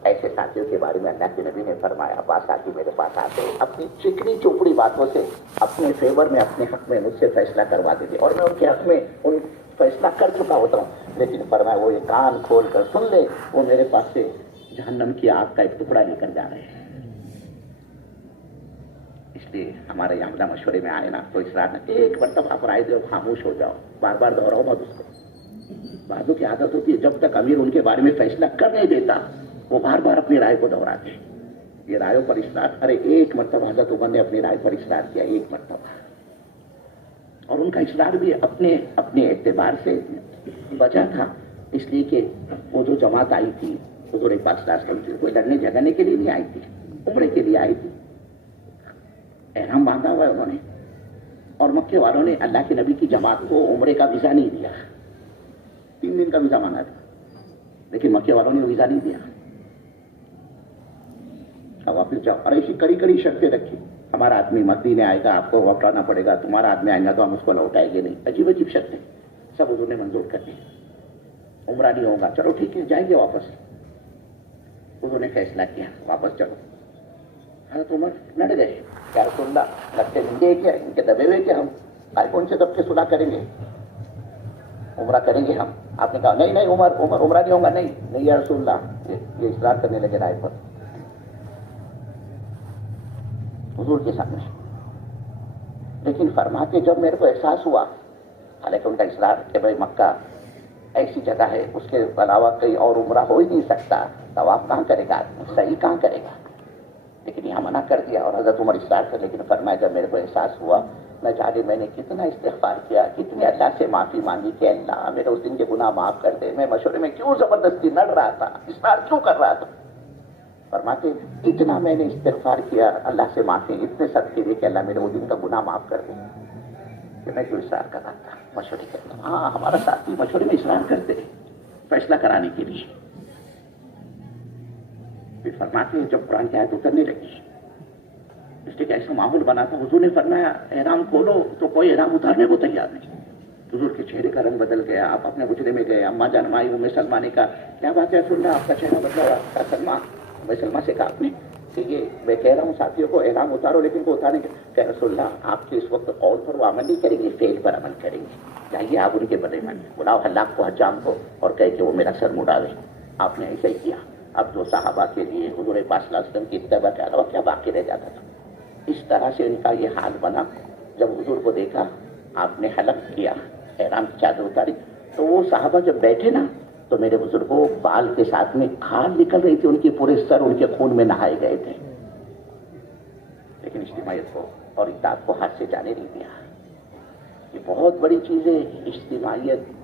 ایسے ساتھیوں کے بارے میں اللہ کے نبی نے فرمایا، بعض ساتھی میرے پاس آتے ہیں اپنی چکنی چوپڑی باتوں سے اپنے فیور میں، اپنے حق میں مجھ سے فیصلہ کروا دیتے، اور میں ان کے حق میں فیصلہ کر چکا ہوتا ہوں، لیکن فرمایا وہ یہ کان کھول کر سن لے، وہ میرے پاس سے جہنم کی آگ کا ایک ٹکڑا لے کر جا رہے ہیں۔ اس لیے ہمارے یہاں عملہ مشورے میں آئے نا تو اصرار نہ، ایک مرتبہ آپ رائے دو، خاموش ہو جاؤ، بار بار دہراؤ مت اس کو۔ بعضوں کی عادت ہوتی ہے جب تک امیر ان کے بارے میں فیصلہ کر نہیں دیتا وہ بار بار اپنی رائے کو دہراتے ہیں۔ یہ رائےوں پر اصرار، ارے ایک مرتبہ حضرت عمر نے اپنی رائے پر اصرار کیا، ایک مرتبہ، اور ان کا اصرار بھی اپنے اعتبار سے بچا تھا، اس لیے کہ وہ جو جماعت آئی تھی حضور پاک صلی اللہ علیہ وسلم کوئی لڑنے جھگڑنے کے لیے نہیں آئی تھی، عمرے کے لیے آئی تھی، احرام باندھا ہوا ہے انہوں نے، اور مکے والوں نے اللہ کے نبی کی جماعت کو عمرے کا ویزا نہیں دیا، 3 دن کا ویزا مانا تھا، لیکن مکے والوں نے ویزا نہیں دیا۔ اب واپس جاؤ، اور ایسی کڑی کڑی شرطیں رکھی، ہمارا آدمی مدینے آئے گا آپ کو لوٹانا پڑے گا، تمہارا آدمی آئے گا تو ہم اس کو لوٹائیں گے نہیں، عجیب عجیب شرطیں سب حضور نے منظور کر دی۔ عمرہ نہیں ہوگا، چلو ٹھیک ہے جائیں گے واپس، انہوں نے فیصلہ کیا واپس چلو۔ حضرت عمر لڑ گئے، یا رسول اللہ لڑتے نہیں گے کیا، ان کے دبے ہوئے کیا، ہم کون سے دب کے صلح کریں گے، عمرہ کریں گے ہم۔ آپ نے کہا نہیں عمرہ نہیں ہوگا، نہیں یا رسول اللہ، یہ اصرار کرنے لگے رائے پر حضور کے سامنے، لیکن فرماتے جب میرے کو احساس ہوا، حالانکہ ان کا اصرار کہ بھائی مکہ ایسی جگہ ہے اس کے علاوہ کہیں اور عمرہ ہو ہی نہیں سکتا، طواف کہاں کرے گا، صحیح کہاں کرے گا، لیکن یہاں منع کر دیا، اور حضرت عمر اصرار کر، لیکن فرمایا جب میرے کو احساس ہوا، نہ جانے میں نے کتنا استغفار کیا، کتنے اللہ سے معافی مانگی کہ اللہ میرے اس دن کے گناہ معاف کر دے، میں مشورے میں کیوں زبردستی لڑ رہا تھا، اصرار کیوں کر رہا تھا۔ فرماتے اتنا میں نے استغفار کیا اللہ سے معافی، اتنے صدقے دیے کہ اللہ میرے وہ دن کا گناہ معاف کر دے، کہ میں کیوں اصرار کر رہا تھا، مشورے کرتا۔ ہاں ہمارا ساتھی مشورے میں اصرار کرتے فیصلہ کرانے کے لیے۔ پھر فرماتے ہیں جب قرآن کی آیت اترنے لگی، اس لیے کہ ایسا ماحول بنا تھا، حضور نے فرمایا احرام کھولو تو کوئی احرام اتارنے کو تیار نہیں، حضور کے چہرے کا رنگ بدل گیا، آپ اپنے حجرے میں گئے، اماں جان مائی ام سلمہ نے کہا کیا بات ہے رسول اللہ آپ کا چہرہ بدلا ہوا، کہا سلمہ، ام سلمہ سے کہا آپ نے کہ یہ میں کہہ رہا ہوں ساتھیوں کو احرام اتارو، لیکن وہ اتارنے کے، کہ رسول اللہ آپ کے اس وقت قول پر وہ عمل نہیں کریں گے، فعل پر عمل کریں گے، جائیے آپ ان کے بدلے میں بلاؤ حلاق کو حجام کو اور کہے کہ وہ میرا سر مڑاوے۔ آپ نے ایسا ہی کیا۔ اب جو صحابہ کے لیے حضور پاک صلی اللہ علیہ وسلم کی اتباع کے علاوہ کیا باقی رہ جاتا تھا، اس طرح سے ان کا یہ حال بنا۔ جب حضور کو دیکھا آپ نے حلق کیا، احرام کی چادر اتاری، تو وہ صحابہ جب بیٹھے نا تو میرے بزرگوں بال کے ساتھ میں کھال نکل رہی تھی، ان کے پورے سر ان کے خون میں نہائے گئے تھے، لیکن اجتماعیت کو اور اطاعت کو ہاتھ سے جانے نہیں دیا۔ یہ بہت بڑی چیز ہے اجتماعیت۔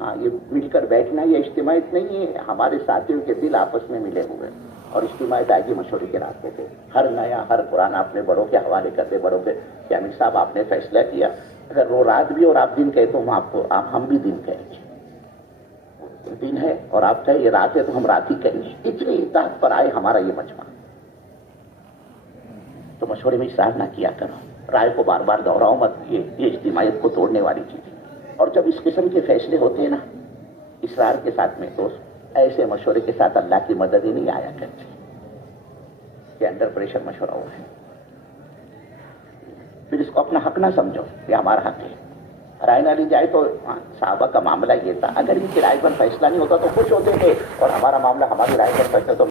ہاں یہ مل کر بیٹھنا یہ اجتماعیت نہیں ہے، ہمارے ساتھیوں کے دل آپس میں ملے ہوئے، اور اجتماعیت آئے گی مشورے کے راستے سے۔ ہر نیا ہر پرانا اپنے بڑوں کے حوالے کر دے، بڑوں کے کہ امیر صاحب آپ نے فیصلہ کیا، اگر وہ رات بھی اور آپ دن کہے تو ہم بھی دن کہیں گے، دن ہے اور آپ کہیں یہ رات ہے تو ہم رات ہی کہیں گے۔ اتنی اطاعت پر آئے ہمارا یہ مجمع، تو مشورے میں اصرار نہ کیا کرو۔ رائے کو بار بار دہراؤ مت، یہ اجتماعیت کو توڑنے والی چیز ہے. اور جب اس قسم کے فیصلے ہوتے ہیں نا اصرار کے ساتھ میں، تو ایسے مشورے کے ساتھ اللہ کی مدد ہی نہیں آیا کرتی. یہ انڈر پریشر مشورہ ہوا ہے. پھر اس کو اپنا حق نہ سمجھو، یہ ہمارا حق ہے. رائے نہ لی جائے تو صحابہ کا معاملہ یہ تھا، اگر ان کی رائے پر فیصلہ نہیں ہوتا تو خوش ہوتے تھے، اور ہمارا معاملہ ہماری رائے پر فیصلہ تو